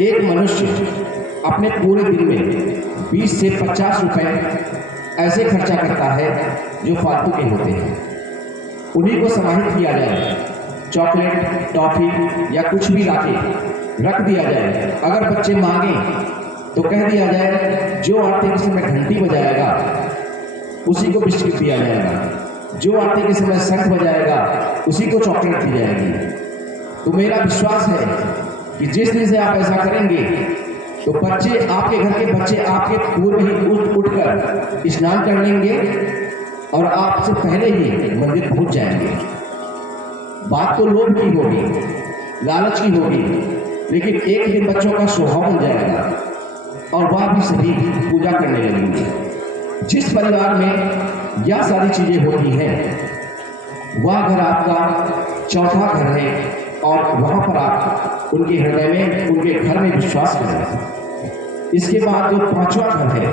एक मनुष्य अपने पूरे दिन में 20 से 50 रुपए ऐसे खर्चा करता है जो फालतू के होते हैं। उन्हीं को समाहित किया जाए, चॉकलेट, टॉफी या कुछ भी रख दिया जाए। अगर बच्चे मांगे तो कह दिया जाए जो आरती के समय घंटी बजाएगा उसी को बिस्किट दिया जाएगा, जो आरती के समय शंख बजाएगा उसी को चॉकलेट दी जाएगी। तो मेरा विश्वास है कि जिस दिन से आप ऐसा करेंगे तो बच्चे, आपके घर के बच्चे आपके पूर्व ही उठकर स्नान कर लेंगे और आपसे पहले ही मंदिर पहुंच जाएंगे। बात तो लोभ की होगी, लालच की होगी, लेकिन एक दिन बच्चों का स्वभाव बन जाएगा और वह भी सभी पूजा करने लगेंगे। जिस परिवार में यह सारी चीजें होती हैं वह घर आपका चौथा घर है और वहां पर आप उनके हृदय में, उनके घर में विश्वास करें। इसके बाद जो पांचवा घर है,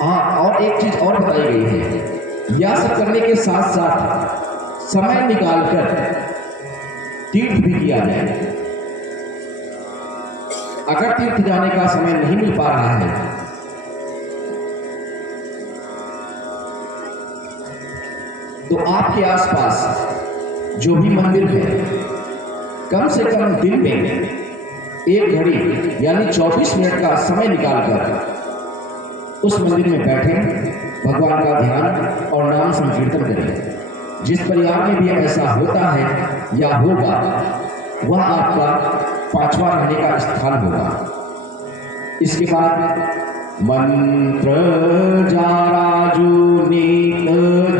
हाँ, और एक चीज और बताई गई है, यह सब करने के साथ साथ समय निकालकर तीर्थ भी किया जाए। अगर तीर्थ जाने का समय नहीं मिल पा रहा है तो आपके आसपास जो भी मंदिर है, कम से कम दिन में एक घड़ी यानी 24 मिनट का समय निकालकर उस मंदिर में बैठें, भगवान का ध्यान और नाम संकीर्तन करें। जिस परिवार में भी ऐसा होता है या होगा वह आपका पांचवा रहने का स्थान होगा। इसके बाद मंत्र जाराजू नीत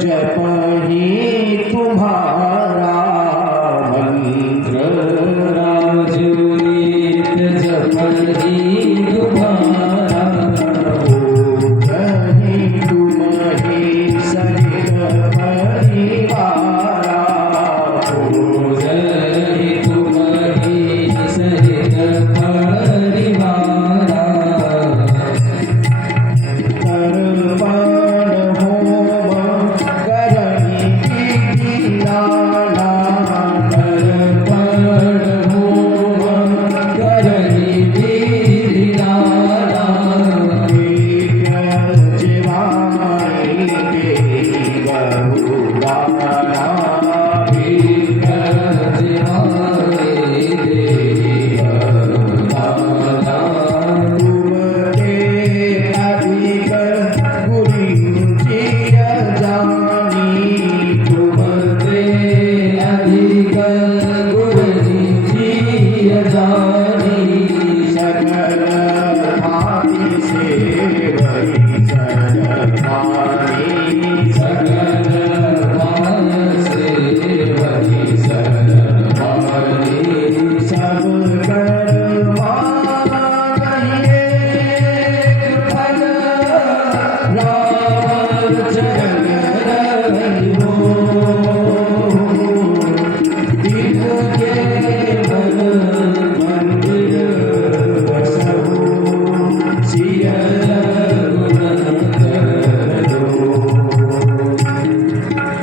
जपहि तुम्हारा, मंत्र राजू नीत जपहि तुम्हारा, ओजहि तुम्हि सहित परिवारा, ओजहि तुम्हि सहित परिवारा, तर्पण होम करहि विधि नाना, तर्पण होम करहि विधि नाना, जीवानि देहि बहुदाना, जीवानि देहि बहुदाना,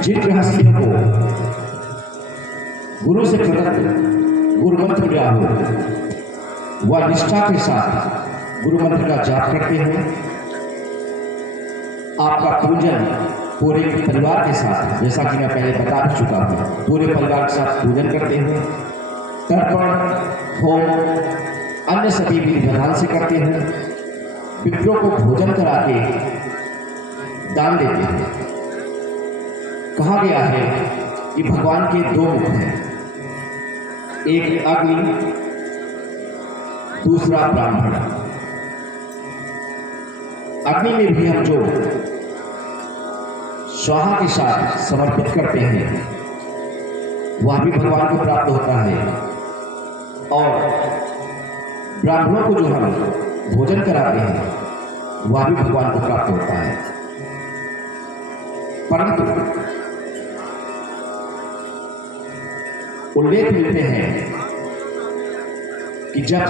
जिन रहस्यों को गुरु से प्रदत्त गुरु मंत्र मिला हो वह निष्ठा के साथ गुरु मंत्र का जाप करते हैं। आपका पूजन पूरे परिवार के साथ, जैसा कि मैं पहले बता चुका हूँ, पूरे परिवार के साथ पूजन करते हैं। तर्पण होम अन्य सभी विधि विधान से करते हैं। पितरों को भोजन करा के दान देते हैं। कहा गया है कि भगवान के दो मुख हैं, एक अग्नि, दूसरा ब्राह्मण। अग्नि में भी हम जो स्वाहा के साथ समर्पित करते हैं वह भी भगवान को प्राप्त होता है, और ब्राह्मणों को जो हम भोजन कराते हैं वह भी भगवान को प्राप्त होता है। परंतु उल्लेख मिलते हैं कि जब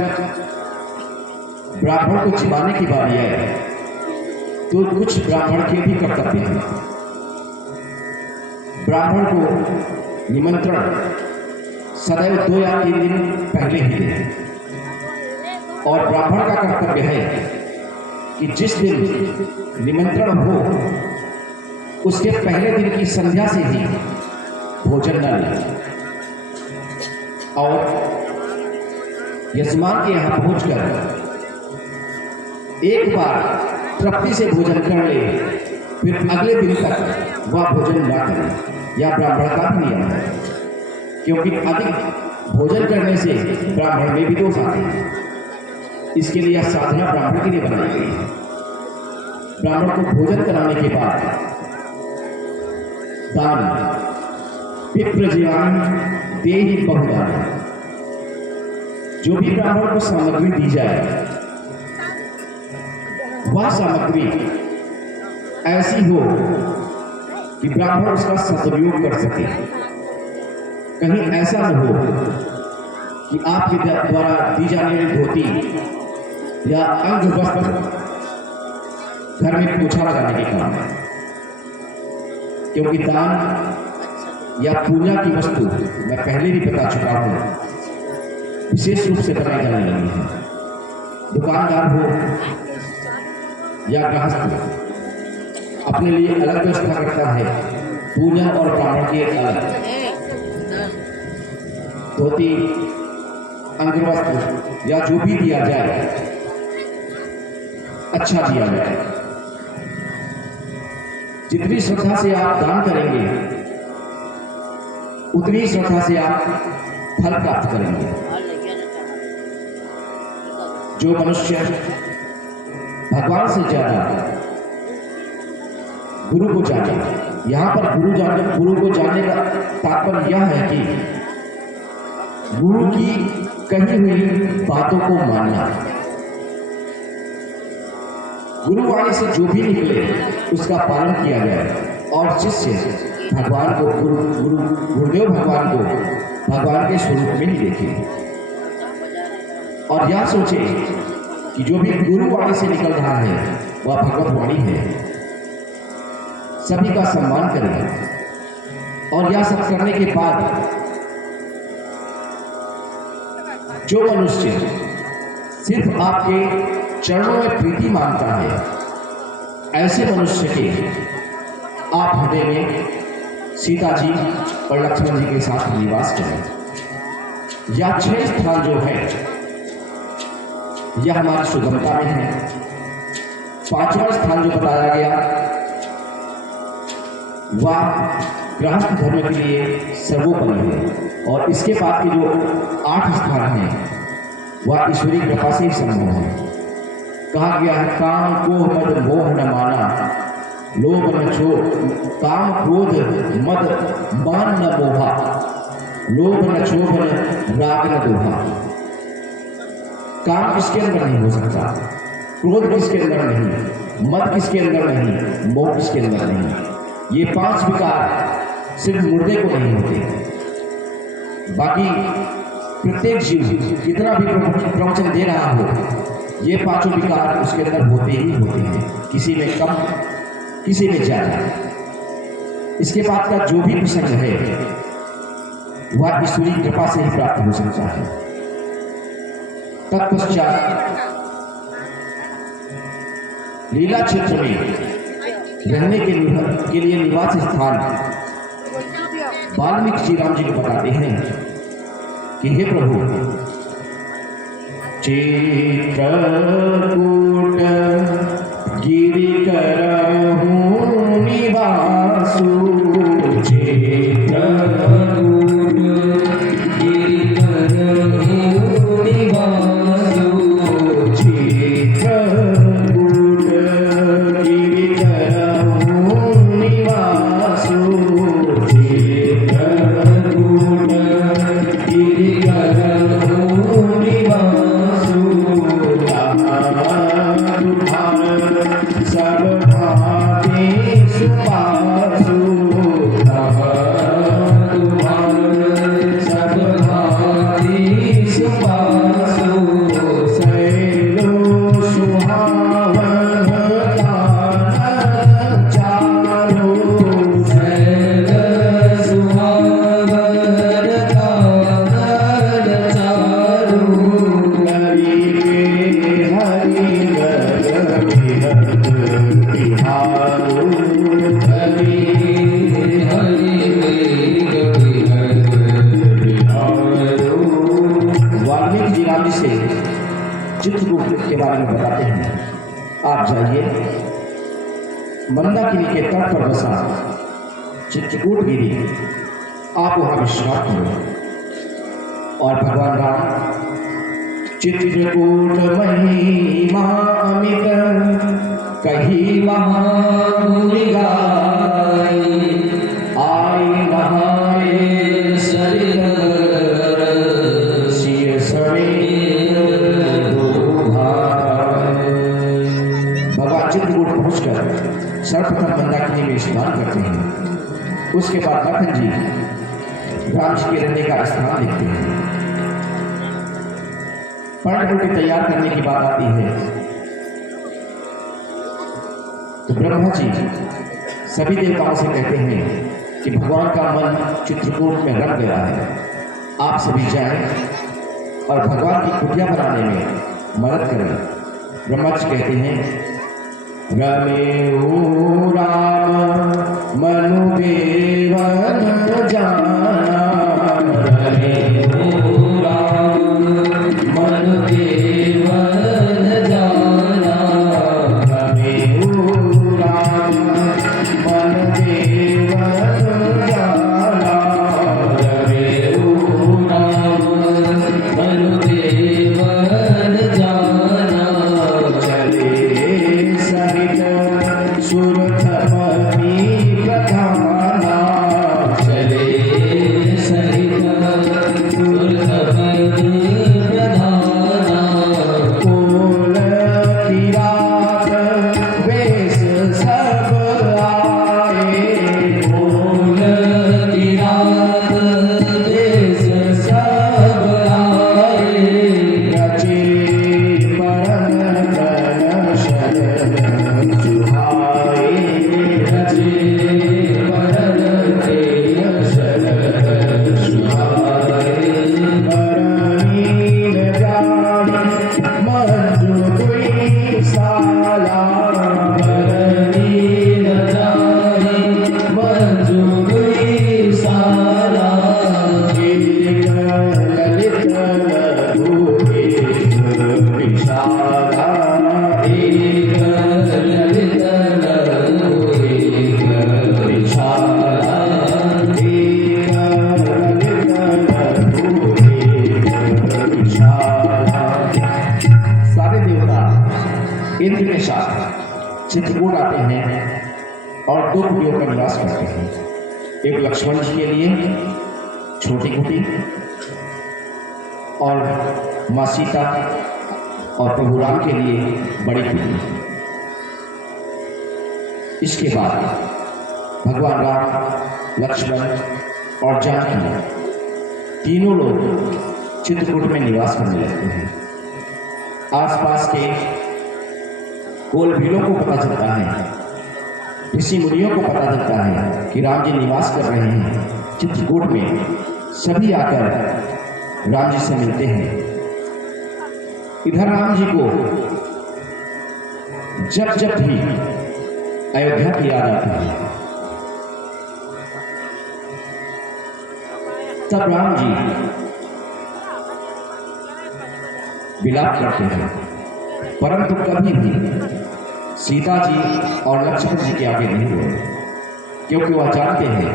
ब्राह्मण को चिबाने की बारी आए तो कुछ ब्राह्मण के भी कर्तव्य हैं। ब्राह्मण को निमंत्रण सदैव 2 या 3 दिन पहले ही दें और ब्राह्मण का कर्तव्य है कि जिस दिन निमंत्रण हो उसके पहले दिन की संध्या से ही भोजन न लें और यजमान के यहाँ पहुंचकर एक बार तृप्ति से भोजन कर ले, फिर अगले दिन तक वह भोजन न करें। यह ब्राह्मण का भी नियम है, क्योंकि अधिक भोजन करने से ब्राह्मण में भी दोष आते हैं। इसके लिए यह साधना ब्राह्मण के लिए बनाई गई है। ब्राह्मण को भोजन कराने के बाद दान पितृजीवान देहि बहुदान, जो भी ब्राह्मण को सामग्री दी जाए वह सामग्री ऐसी हो कि ब्राह्मण उसका सदुपयोग कर सके। कहीं ऐसा न हो कि आपके द्वारा दी जाने वाली धोती या अंग वस्त्र घर में पोछा लगाने के काम है, क्योंकि दान या पूजा की वस्तु मैं पहले भी बता चुका हूं विशेष रूप से बनाई जाने लगी है। दुकानदार हो या गृहस्थ अपने लिए अलग व्यवस्था करता है। पूजा और ब्राह्मण की एक अलग धोती अंगवस्त्र या जो भी दिया जाए अच्छा दिया जाए। जितनी श्रद्धा से आप दान करेंगे उतनी श्रद्धा से आप फल प्राप्त करेंगे। जो मनुष्य भगवान से ज्यादा गुरु को जाने, यहां पर गुरु को जानने का तात्पर्य यह है कि गुरु की कही हुई बातों को मानना। गुरुवाणी से जो भी निकले उसका पालन किया जाए और शिष्य भगवान को गुरुदेव भगवान को भगवान के स्वरूप में ही देखे और यह सोचे कि जो भी गुरुवाणी से निकल रहा है वह भगवत वाणी है। सभी का सम्मान करें और यह सब करने के बाद जो मनुष्य सिर्फ आपके चरणों में प्रीति मांगता है, ऐसे मनुष्य के आप हृदय में सीता जी और लक्ष्मण जी के साथ निवास करें। यह 6 स्थान जो है यह हमारी सुगमता में है। 5वां स्थान जो बताया गया वह गृहस्थ धर्म के लिए सर्वोपरि है और इसके बाद के जो 8 स्थान हैं वह ईश्वरीय कृपा से ही संभव है। कहा गया है काम को मद मोह न माना, लोभ न क्षोभ, काम क्रोध मद मान न मोहा, लोभ न क्षोभ न राग न दोहा। काम किसके अंदर नहीं हो सकता, क्रोध किसके अंदर नहीं, मद किसके अंदर नहीं, मोह किसके अंदर नहीं। ये 5 विकार सिर्फ मुर्दे को नहीं होते, बाकी प्रत्येक जीव कितना भी प्रवचन दे रहा हो ये 5 विकार उसके अंदर होते ही होते हैं, किसी में कम किसी में ज्यादा। इसके बाद का जो भी प्रसंग है वह ईश्वरीय कृपा से ही प्राप्त हो सकता है। तत्पश्चात लीला क्षेत्र में रहने के लिए निवास स्थान वाल्मीकि श्री राम जी को बताते हैं कि हे प्रभु, चित्रकूट गिरिकरहु निवासु, चित्रकूट गिरिकरहु निवासु, चित्रकूट गिरिकरहु निवासु, चित्रकूट गिरिकरहु निवासु। सब भांति सुपासु, सब भांति सुपासु, शैलो बिहारू हरि हरि बिहारू। वाल्मीकि जी राम जी से चित्रकूट के बारे में बताते हैं। आप जाइए, मंदाकिनी के तट पर बसा चित्रकूट गिरी, आप वहां विश्राम करो। और भगवान राम चित्रकूट महिमा अमित कही वहां मुनि गाय, आई नहाए सरित सिय समेत दो भाई। भगवान चित्रकूट पहुंचकर सर्वप्रथम मंदाकिनी में स्नान करते हैं। उसके बाद लखन जी राम जी के रहने का स्थान देखते हैं। पर्ण रोटी तैयार करने की बात आती है तो ब्रह्मा जी सभी देवताओं से कहते हैं कि भगवान का मन चित्रकूट में रम गया है, आप सभी जाएं और भगवान की कुटिया बनाने में मदद करें। ब्रह्मा जी कहते हैं रमेऊ राम मनु देवन जाना, रमेऊ राम मनु देवन जाना, रमेऊ राम मनु देवन जाना, रमेऊ राम मनु देवन जाना। चले सहित सुरथपति प्रधाना, चले सहित सुरथपति प्रधाना, कोल की रात वेश सब आए, कोल की रात देश सब आए, रचे परम करण शरण सुहाए, रचे परम प्रेम शरण सुहाए। बरनील जानी मंजू कोई साला, बरनील जानी मंजू दुई साला, गीतिक ललित लघुके विशाला, एक ललित लघु एक विशाला, एक ललित लघुके विशाला। सारे देवता इंद्र के साथ चित्रकूट आते हैं और दो कुटियों का निवास करते हैं। एक लक्ष्मण जी के लिए छोटी कुटी और माँ सीता और प्रभु राम के लिए बड़ी कुटी। इसके बाद भगवान राम, लक्ष्मण और जानकी तीनों लोग चित्रकूट में निवास करने लगते हैं। आसपास के कोलभीलों को पता चलता है, ऋषि मुनियों को पता चलता है कि राम जी निवास कर रहे हैं चित्रकूट में। सभी आकर राम जी से मिलते हैं। इधर राम जी को जब जब भी अयोध्या की याद आती है तब राम जी विलाप करते हैं, परंतु कभी भी सीता जी और लक्ष्मण जी के आगे नहीं हुए, क्योंकि वह जानते हैं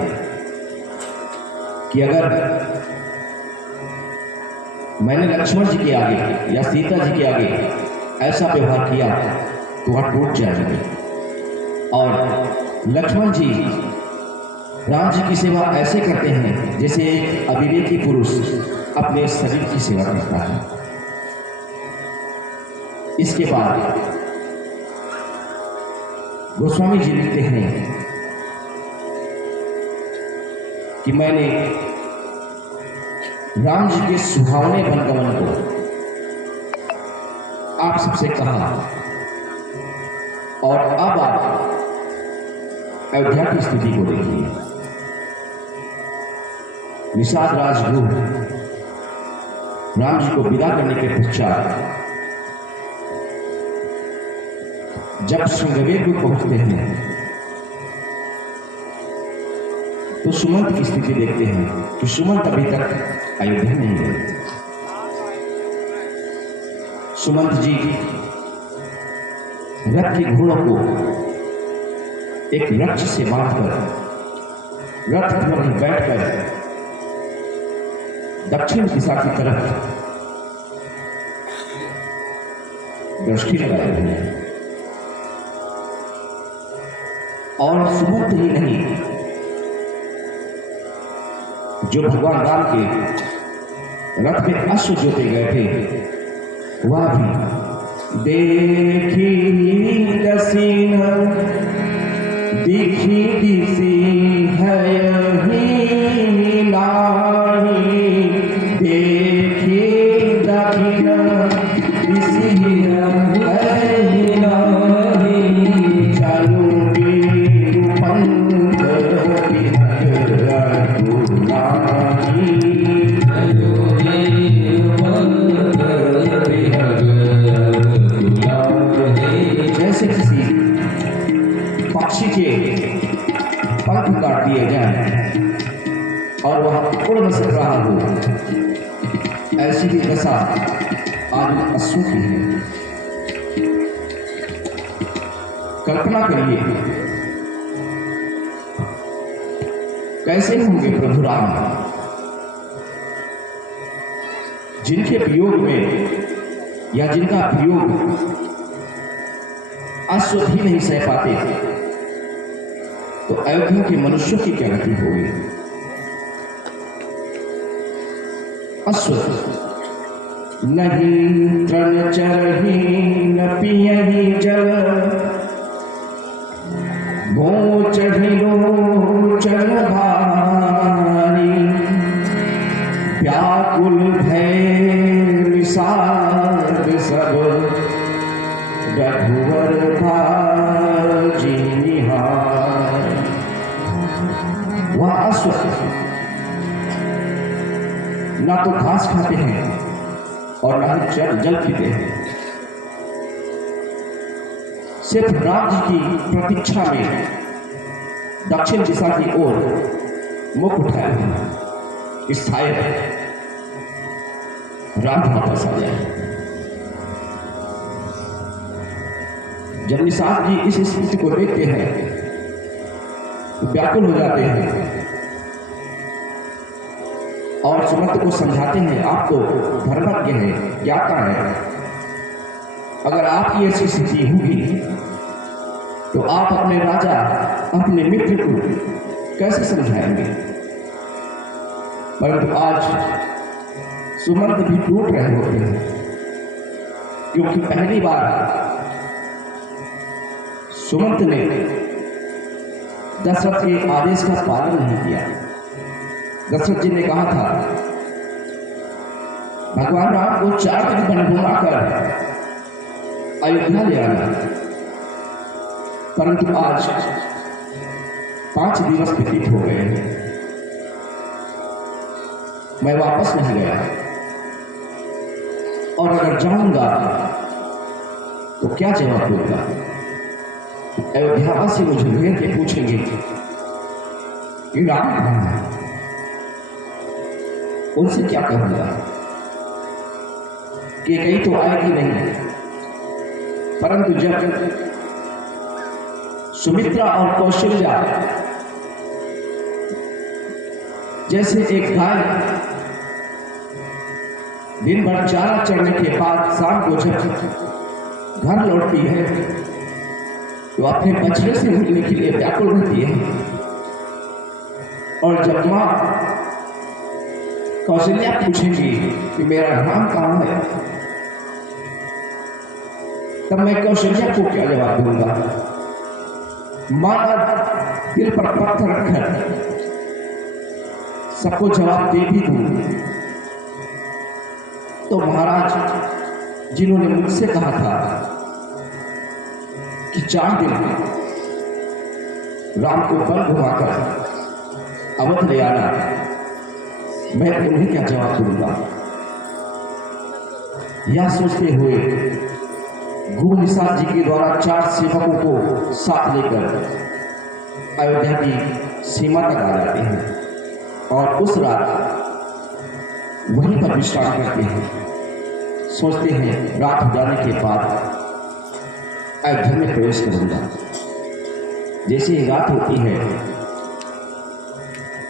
कि अगर मैंने लक्ष्मण जी के आगे या सीता जी के आगे ऐसा व्यवहार किया तो वह टूट जाएंगे। और लक्ष्मण जी राम जी की सेवा ऐसे करते हैं जैसे एक अविवेकी पुरुष अपने शरीर की सेवा करता है। इसके बाद गोस्वामी जी लिखते हैं कि मैंने राम जी के सुहावने वनगमन को आप सबसे कहा और अब आप अयोध्या की स्थिति को देखिए। निषाद राजगुरु राम जी को विदा करने के पश्चात जब श्रृंगवेर को पहुंचते हैं तो सुमंत की स्थिति देखते हैं कि सुमंत अभी तक अयोध्या नहीं गए। सुमंत जी रथ के घोड़ों को एक वृक्ष से बांधकर रथ पर बैठकर दक्षिण दिशा की तरफ दृष्टि लगाए हुए हैं। और सुमंत ही नहीं, जो भगवान राम के रथ पे अश्व जोते गए थे वह भी देखी दसीन दिखी दिसी है यही नारी, देखी दखिन दिसी है यही नारी, चलूंगी रूपंत जैसे किसी पक्षी के पंख काट दिए जाए और वह उड़ न सक रहा हो, ऐसी ही दशा आज अश्वों की है। कल्पना करिए कैसे होंगे प्रभु राम, जिनके वियोग में या जिनका वियोग अश्व भी नहीं सह पाते, तो अयोध्या के मनुष्यों की क्या गति होगी। अश्व नहीं तृण चरहि न पियहि जल, भो चढ़ी लोचन भारी, व्याकुल भय निषाद सब, रघुवर भाजी निहार। वह अश्व ना तो घास खाते हैं और ना ही जल पीते हैं, सिर्फ राम जी की प्रतीक्षा में दक्षिण दिशा की ओर मुख उठाए हैं कि शायद राम वापस आ जाए। जब निषाद जी इस स्थिति को देखते हैं तो व्याकुल हो जाते हैं और सुमंत को समझाते हैं, आप तो धर्मज्ञ हैं, ज्ञाता है, अगर आपकी ऐसी स्थिति होगी तो आप अपने राजा अपने मित्र को कैसे समझाएंगे। परंतु आज सुमंत भी टूट रहे होते हैं, क्योंकि पहली बार सुमंत ने दशरथ के आदेश का पालन नहीं किया। दशरथ जी ने कहा था भगवान राम को 4 दिन वन घुमाकर अयोध्या ले आना, परंतु आज 5 दिवस व्यतीत हो गए, मैं वापस नहीं गया, और अगर जाऊंगा तो क्या जवाब दूंगा। अयोध्यावासी मुझे घेर के पूछेंगे कि राम कहाँ है, उनसे क्या कहूंगा कि कहीं तो आएगी नहीं। परंतु जब सुमित्रा और कौशल्या जैसे एक गाय दिन भर चारा चढ़ने के बाद शाम को जब घर लौटती है तो अपने बछड़े से मिलने के लिए व्याकुल रहती है, और जब मां कौशल्या पूछेगी कि मेरा राम कहाँ है, तब मैं कौशल्या को क्या जवाब दूंगा। मां दिल पर पत्थर रखकर सबको जवाब दे भी दूं तो महाराज जिन्होंने मुझसे कहा था कि 4 दिन राम को वन घुमाकर अवध ले आना, मैं उन्हें क्या जवाब दूंगा। यह सोचते हुए गुरु निषाद जी के द्वारा 4 सेवकों को साथ लेकर अयोध्या की सीमा तक आ जाते हैं और उस रात वहीं पर विश्राम करते हैं। सोचते हैं रात हो जाने के बाद अयोध्या में प्रवेश करूंगा। जैसे ही रात होती है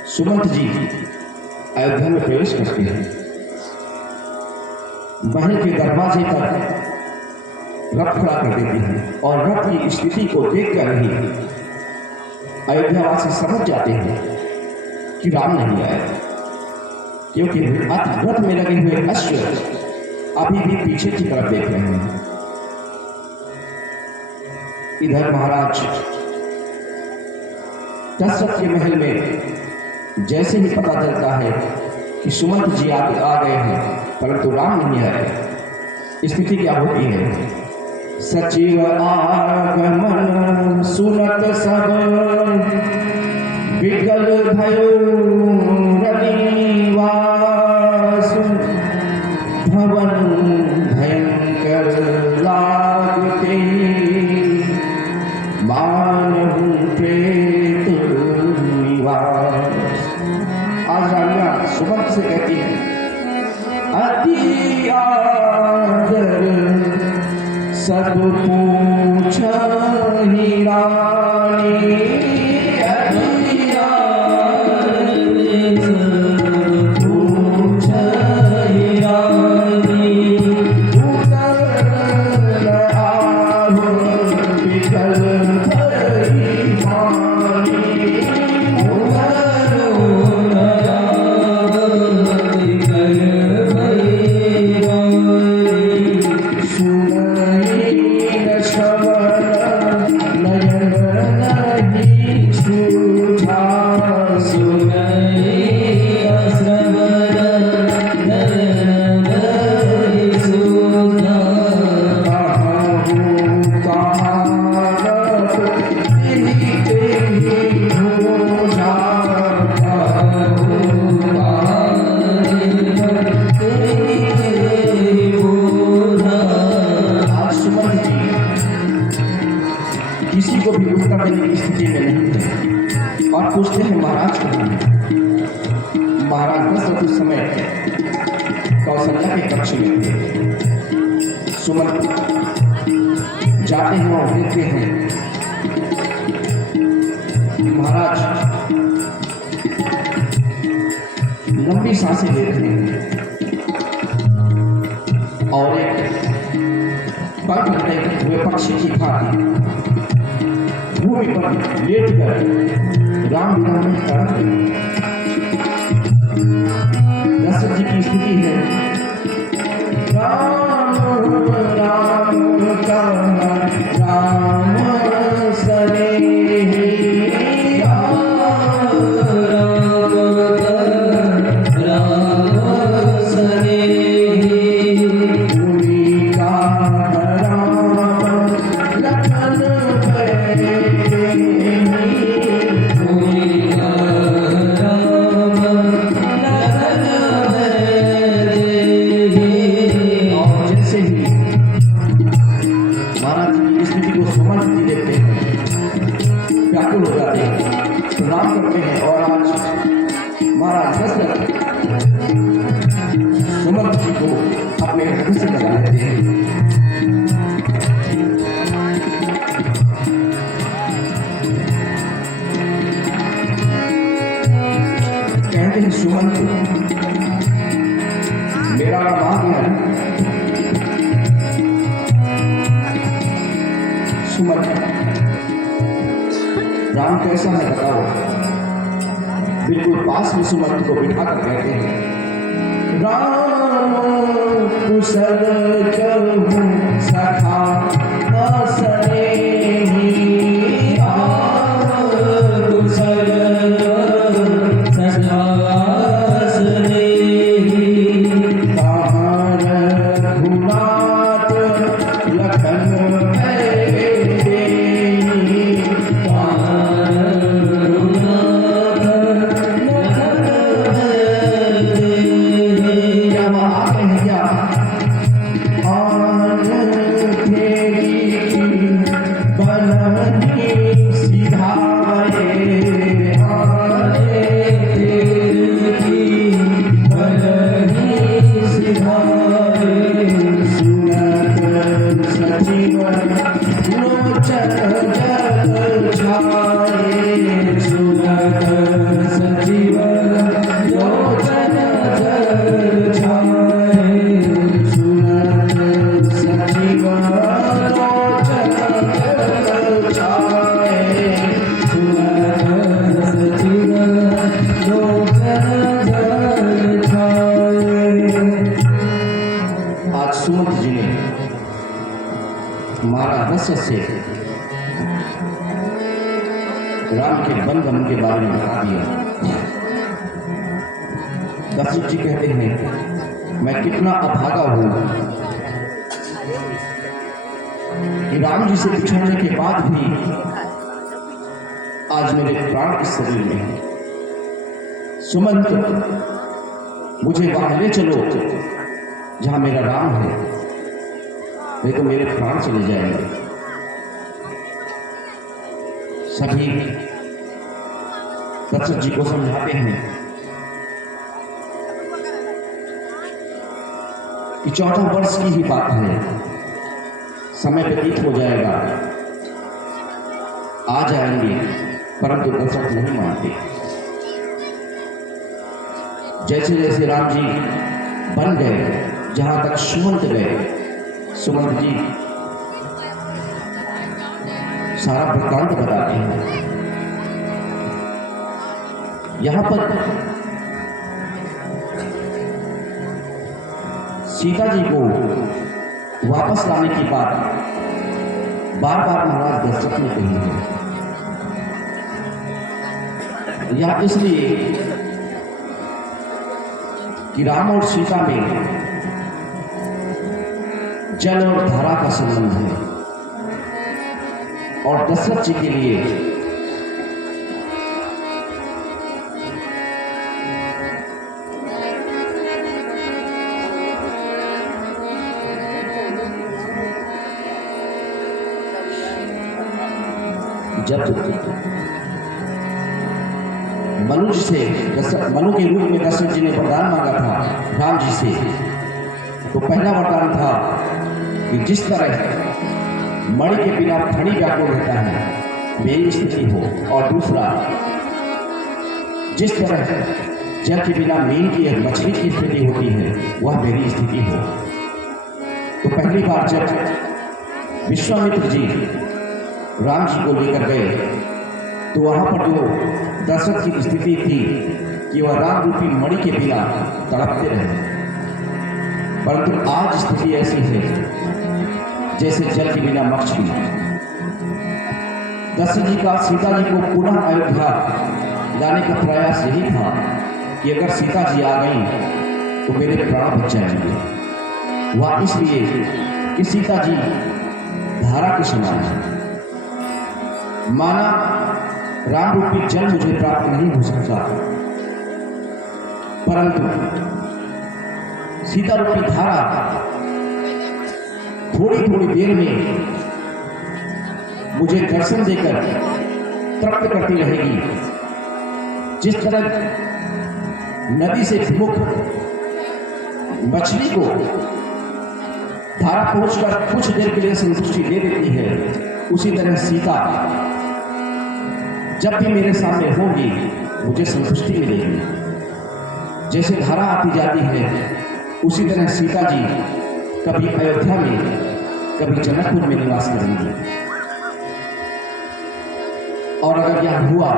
सुमंत जी अयोध्या में प्रवेश करते हैं। महल के दरवाजे पर रथ खड़ा कर देते हैं और रथ की स्थिति को देखकर ही अयोध्यावासी समझ जाते हैं कि राम नहीं आए, क्योंकि रथ में लगे हुए अश्व अभी भी पीछे की तरफ देख रहे हैं। इधर महाराज दशरथ के महल में जैसे ही पता चलता है कि सुमंत जी आ गए हैं परंतु राम नहीं आए, स्थिति क्या होती है? सचिव आगमन सुनत सब विकल भयो रनिवास, भवन भयंकर लागते मानहु प्रेत निवास। आज रानिया सुमंत से कहती है अति आदर सब पूछहि रानी, अति आदर सब पूछहि रानी, उतर आहो विकल भई वाणी, उतरो आहो विकल भई वाणी, सुनहि न श्रवण नयन नहीं सूझा, सुनहि न श्रवण नयन नहीं सूझा, कहावत तेहि तेहि भूझा, किसी को भी उत्तर देने की स्थिति में नहीं है और पूछते हैं महाराज को। महाराज दशरथ उस समय कौशल्या के कक्ष में थे। सुमंत जाते हैं और देखते हैं महाराज लंबी सांसें ले रहे हैं और एक पंख लगे हुए पक्षी की भांति भूमि पर लेट कर राम विधान में तड़प गए। दशरथ जी की स्थिति है राम राम राम सनेही, राम सनेही, भूमि का राम लखन व्याकुल हो जाते हैं, प्रणाम करते हैं और आज महाराज दशरथ सुमंत जी को अपने हृदय से लगा लेते हैं। कहते हैं सुमंत मेरा राम आ गया। सुमंत राम कैसा है बताओ। बिल्कुल पास में सुमंत को बिठा कर कहते हैं राम कुशल कहूं सखा सनेही, कुशल सखा सनेही, कहाँ रघुनाथ लखन छाए सुनत सचिव लोचन जल छाए सुनत सचिव लोचन जल छाए सुनत सचिव लोचन जल छाए। आज सुमंत जी ने मारा रस से राम के वन गमन के बारे में बता दिया। दशरथ जी कहते हैं मैं कितना अभागा हूं कि राम जी से बिछड़ने के बाद भी आज मेरे प्राण इस शरीर में हैं। सुमंत मुझे वहां ले चलो जहां मेरा राम है, नहीं तो मेरे प्राण चले जाएंगे। सभी दशरथ जी को समझाते हैं कि 14 वर्ष की ही बात है, समय व्यतीत हो जाएगा, आ जाएंगे, परंतु दशरथ नहीं मानते। जैसे जैसे राम जी बन गए, जहां तक सुमंत गए, सुमंत जी सारा वृत्तांत बताते हैं। यहां पर सीता जी को वापस लाने की बात बार बार महाराज दशरथ ने कही है। यह इसलिए कि राम और सीता में जल और धारा का संबंध है, और दशरथ जी के लिए जब मनु के रूप में दशरथ जी ने वरदान मांगा था राम जी से, तो पहला वरदान था कि जिस तरह मणि के बिना फणी व्याकुल रहता है मेरी स्थिति हो, और दूसरा जिस तरह जल के बिना मीन की या मछली की स्थिति होती है वह मेरी स्थिति हो। तो पहली बार जब विश्वामित्र जी राम जी को लेकर गए तो वहां पर जो दशरथ की स्थिति थी कि वह राम रूपी मणि के बिना तड़पते रहे, परंतु आज स्थिति ऐसी है जैसे जल के बिना मछली। दशरथ जी का सीता जी को पुनः अयोध्या लाने का प्रयास यही था कि अगर सीता जी आ गई तो मेरे प्राण बच जाएंगे। वह इसलिए कि सीता जी धारा के समान है। माना राम रूपी जल मुझे प्राप्त नहीं हो सकता, परंतु सीता रूपी धारा थोड़ी थोड़ी देर में मुझे दर्शन देकर तृप्त करती रहेगी। जिस तरह नदी से विमुख मछली को धारा पहुंचकर कुछ देर के लिए संतुष्टि दे देती है, उसी तरह सीता जब भी मेरे सामने होगी मुझे संतुष्टि मिलेगी। जैसे धारा आती जाती है उसी तरह सीता जी कभी अयोध्या में कभी जनकपुर में निवास करेंगी। और अगर यह हुआ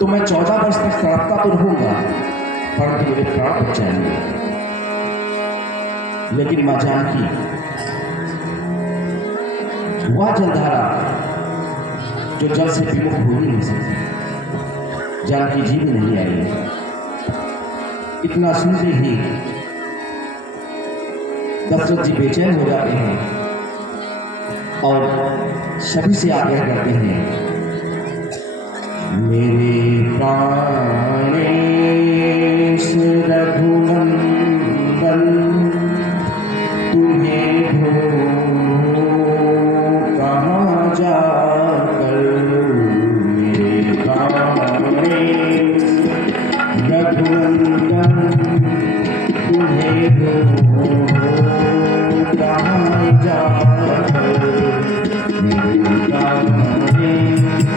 तो मैं 14 वर्ष तक तड़पता तो रहूंगा, परंतु मेरे प्राण बच जाएंगे। लेकिन मां जानकी वह जलधारा जो जल से विमुख हो ही नहीं सकती, जानकी जी भी नहीं आई। इतना सुनते ही दशरथ जी बेचैन हो जाते हैं और सभी से आग्रह करते हैं, मेरे प्राणेश रघुनंदन तुम्हें ढूंढूं कहाँ जाकर, मेरे प्राणेश रघुनंदन तुम्हें ढूंढूं कहाँ जाकर, मेरे प्राणेश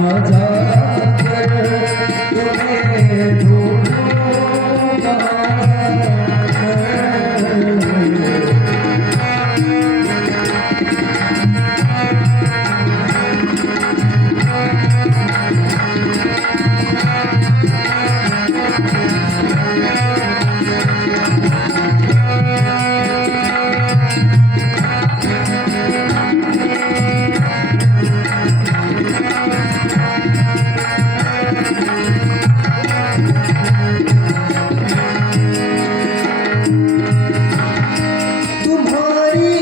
कहाँ जाकर तुम्हें ढूंढूं कहाँ तुम्हारी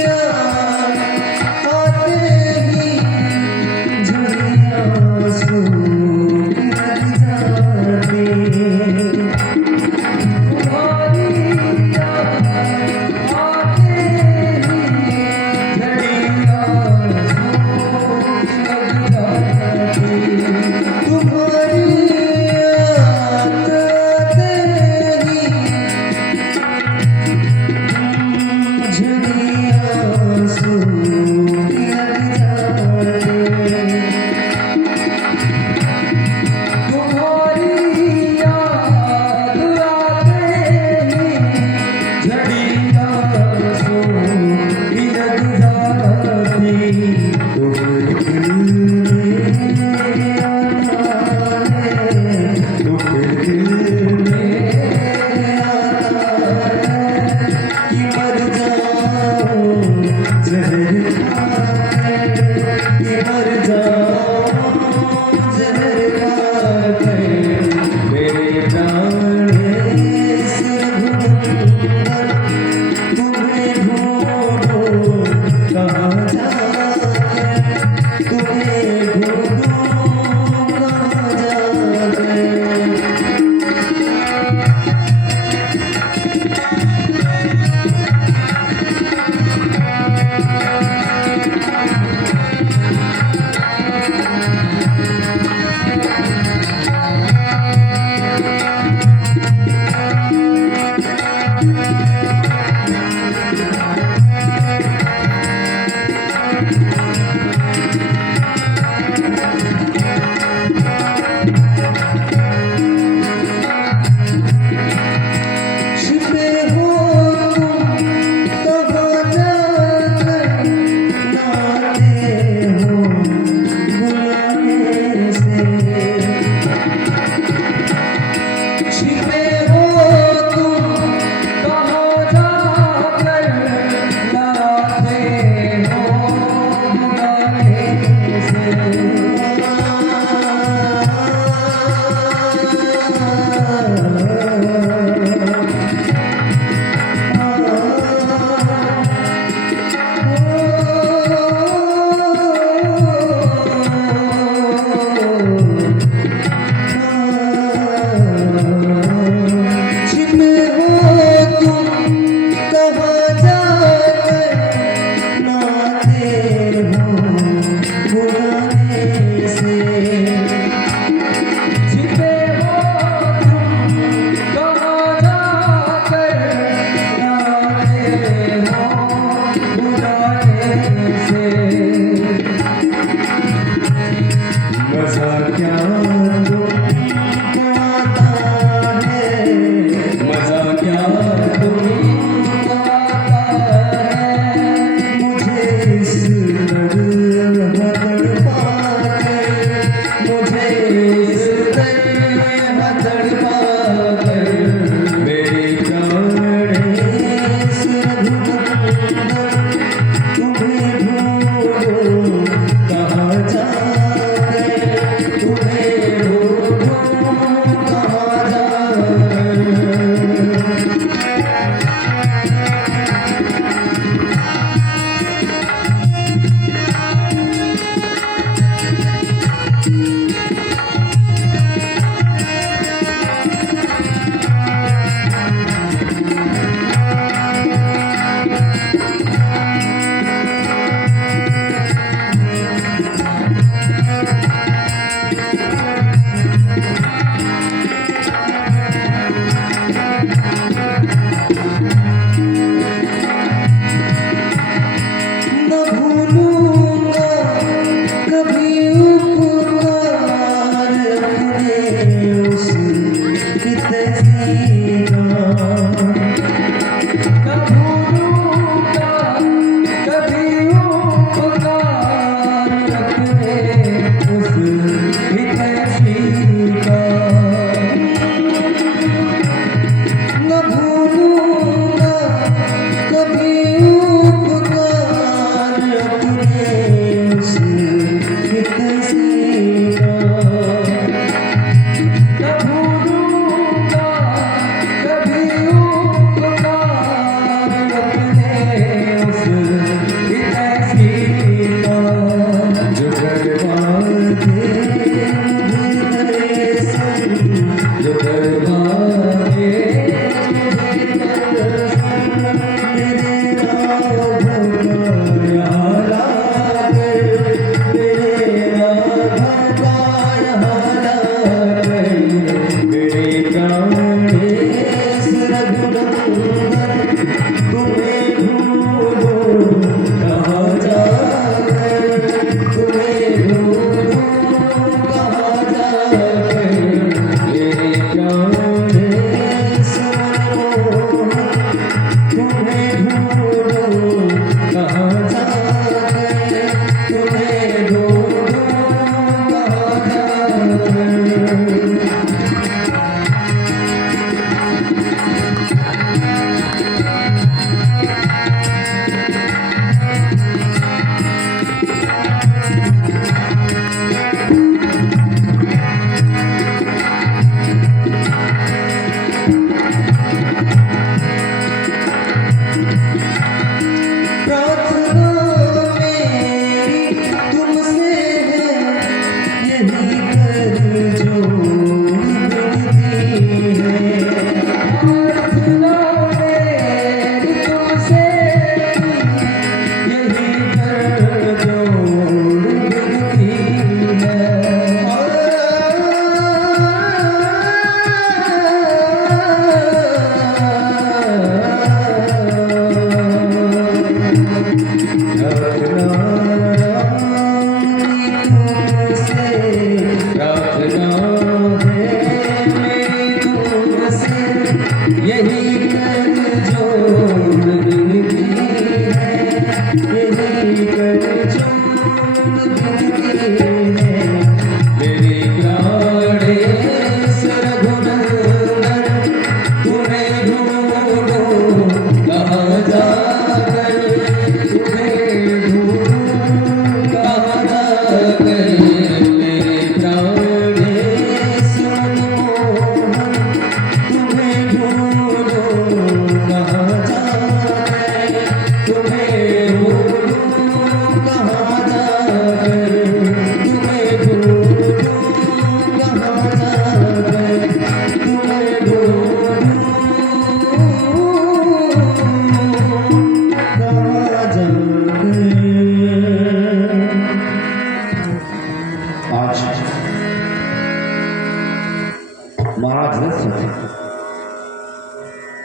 याद आते ही झड़ियाँ सूख जाती तुम्हारी याद आते ही झड़ियाँ सूख जाती तुम्हारी याद आते ही झड़ियाँ सूख जाती तुम्हारी याद आते ही झड़ियाँ सूख जाती तुम दिल में आता है तुम दिल में आता है कि मर जाऊं जहर खाकर कि मर जाऊं जहर खाकर मेरे जाने से घूमकर तुम्हें ढूंढूं कहाँ जाकर तुम्हें ढूंढूं कहाँ जाकर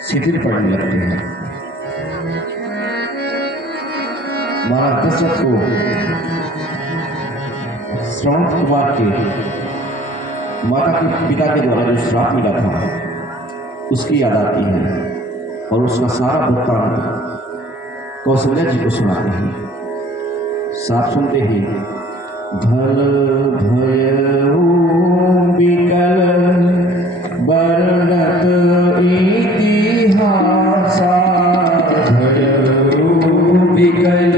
शिथिल पड़ने लगते हैं। महाराज दशरथ को श्रवण कुमार के माता के पिता के द्वारा जो श्राप मिला था उसकी याद आती है और उसका सारा वृत्तांत कौशल्या जी को सुनाते हैं। साथ सुनते ही भल भयऊ विकल वर्णत इतिहासा विकल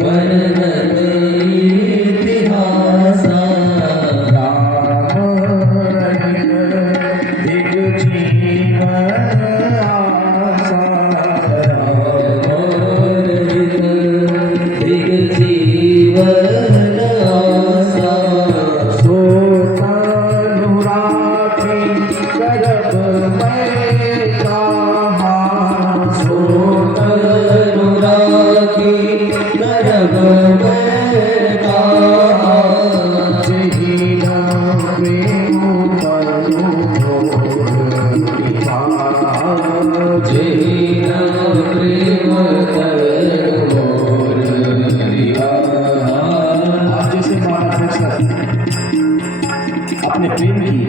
वर्णत इतिहासा राम रहित दिग जीवन आसा दिग जीवन आसा सो तनु राखी करब मैं कहा सो अनुरागी करब मैं कहा जही न प्रेम तनु जय प्रेम तनु आज जैसे महाराज दशरथ अपने प्रेम की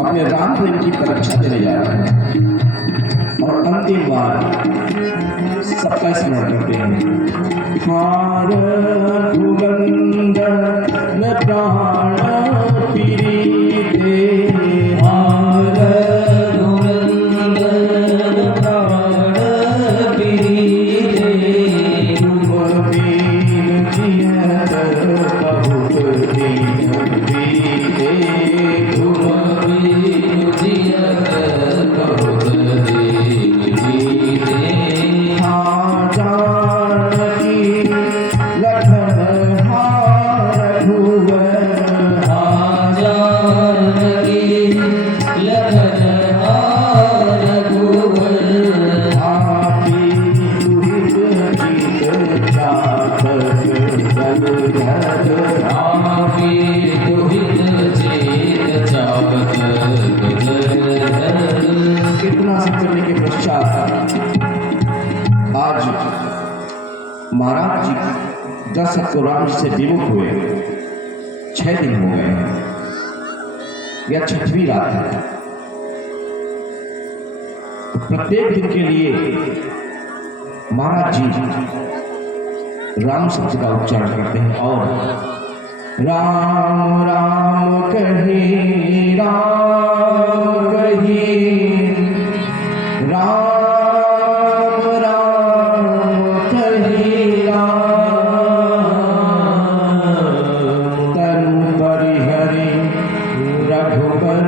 अपने राम प्रेम की परीक्षा देने जा रहे हैं और अंतिम बार सबका स्मरण करते हैं। हार दुगंध न प्राण पीड़िते हार दुरंदन प्राण पीते तुम बीन जियत बहुत दिन बीते तुम बीन जियत बहुत दिन जीते जानकी लखन हार भुवन जानकी लखन हार भुवन आपी दुहित जीत चातक जलधर आपी दुहित चेत चावत जलधर इतना सब करने के पश्चात आज महाराज जी दशरथ को राम जी से विमुख हुए 6 दिन हो गए हैं। यह 6वीं रात है। प्रत्येक दिन के लिए महाराज जी राम शब्द का उच्चारण करते हैं और राम राम कही राम कही राम राम कही राम तनु परिहरि रघुबर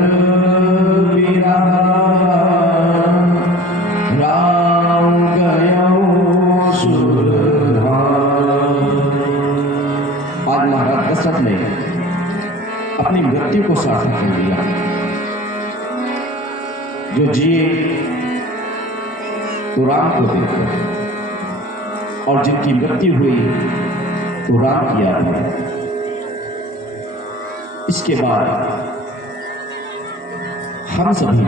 राम गयो सुरधाम। आज महाराज दशरथ ने अपनी मृत्यु को सार्थक कर लिया। जो जिए तो राम को देखो और जिनकी मृत्यु हुई तो राम की याद है। इसके बाद हम सभी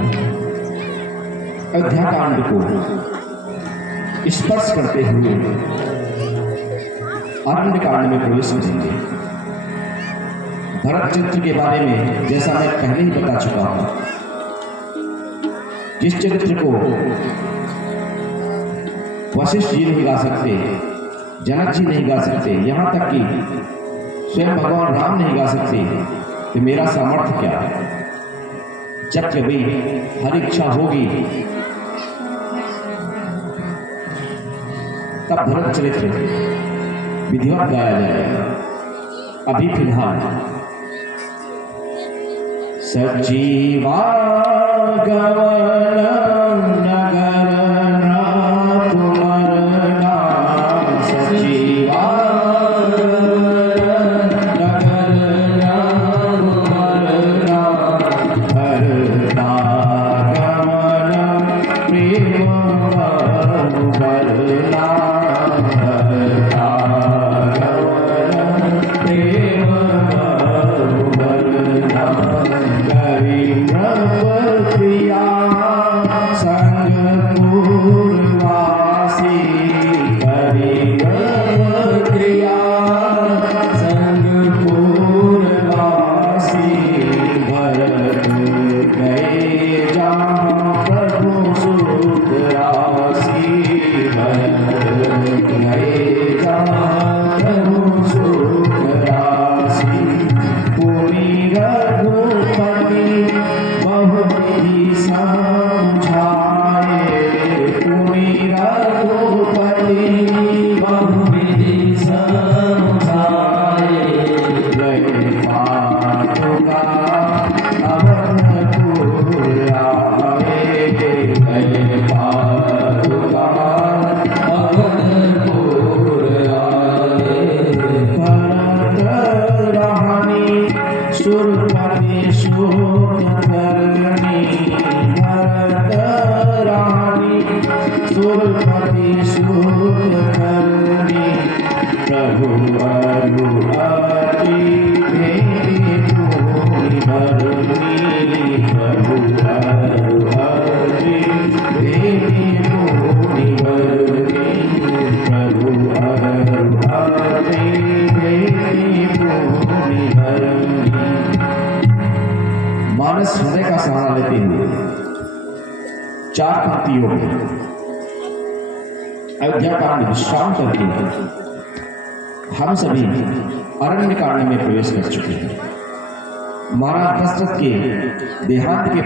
अयोध्या कांड को स्पर्श करते हुए अरण्य कांड में प्रवेश करेंगे। भरत चरित्र के बारे में जैसा मैं पहले ही बता चुका हूं, जिस चरित्र को वशिष्ठ जी नहीं गा सकते, जनक जी नहीं गा सकते, यहाँ तक कि स्वयं भगवान राम नहीं गा सकते, तो मेरा सामर्थ्य क्या है। जब कभी हर इच्छा होगी तब भरत चरित्र विधिवत गाया जाएगा। अभी फिलहाल सजीवा गवन नगर नाथ मरना सजीवा नगर नाथ मरना हरता गवन प्रेम भरना हरता गवन प्रेम भरना प्रिया 4 पंक्तियों में अयोध्या कांड विश्राम करके हम सभी अरण्य कांड में प्रवेश कर चुके हैं। महाराज दशरथ के देहांत के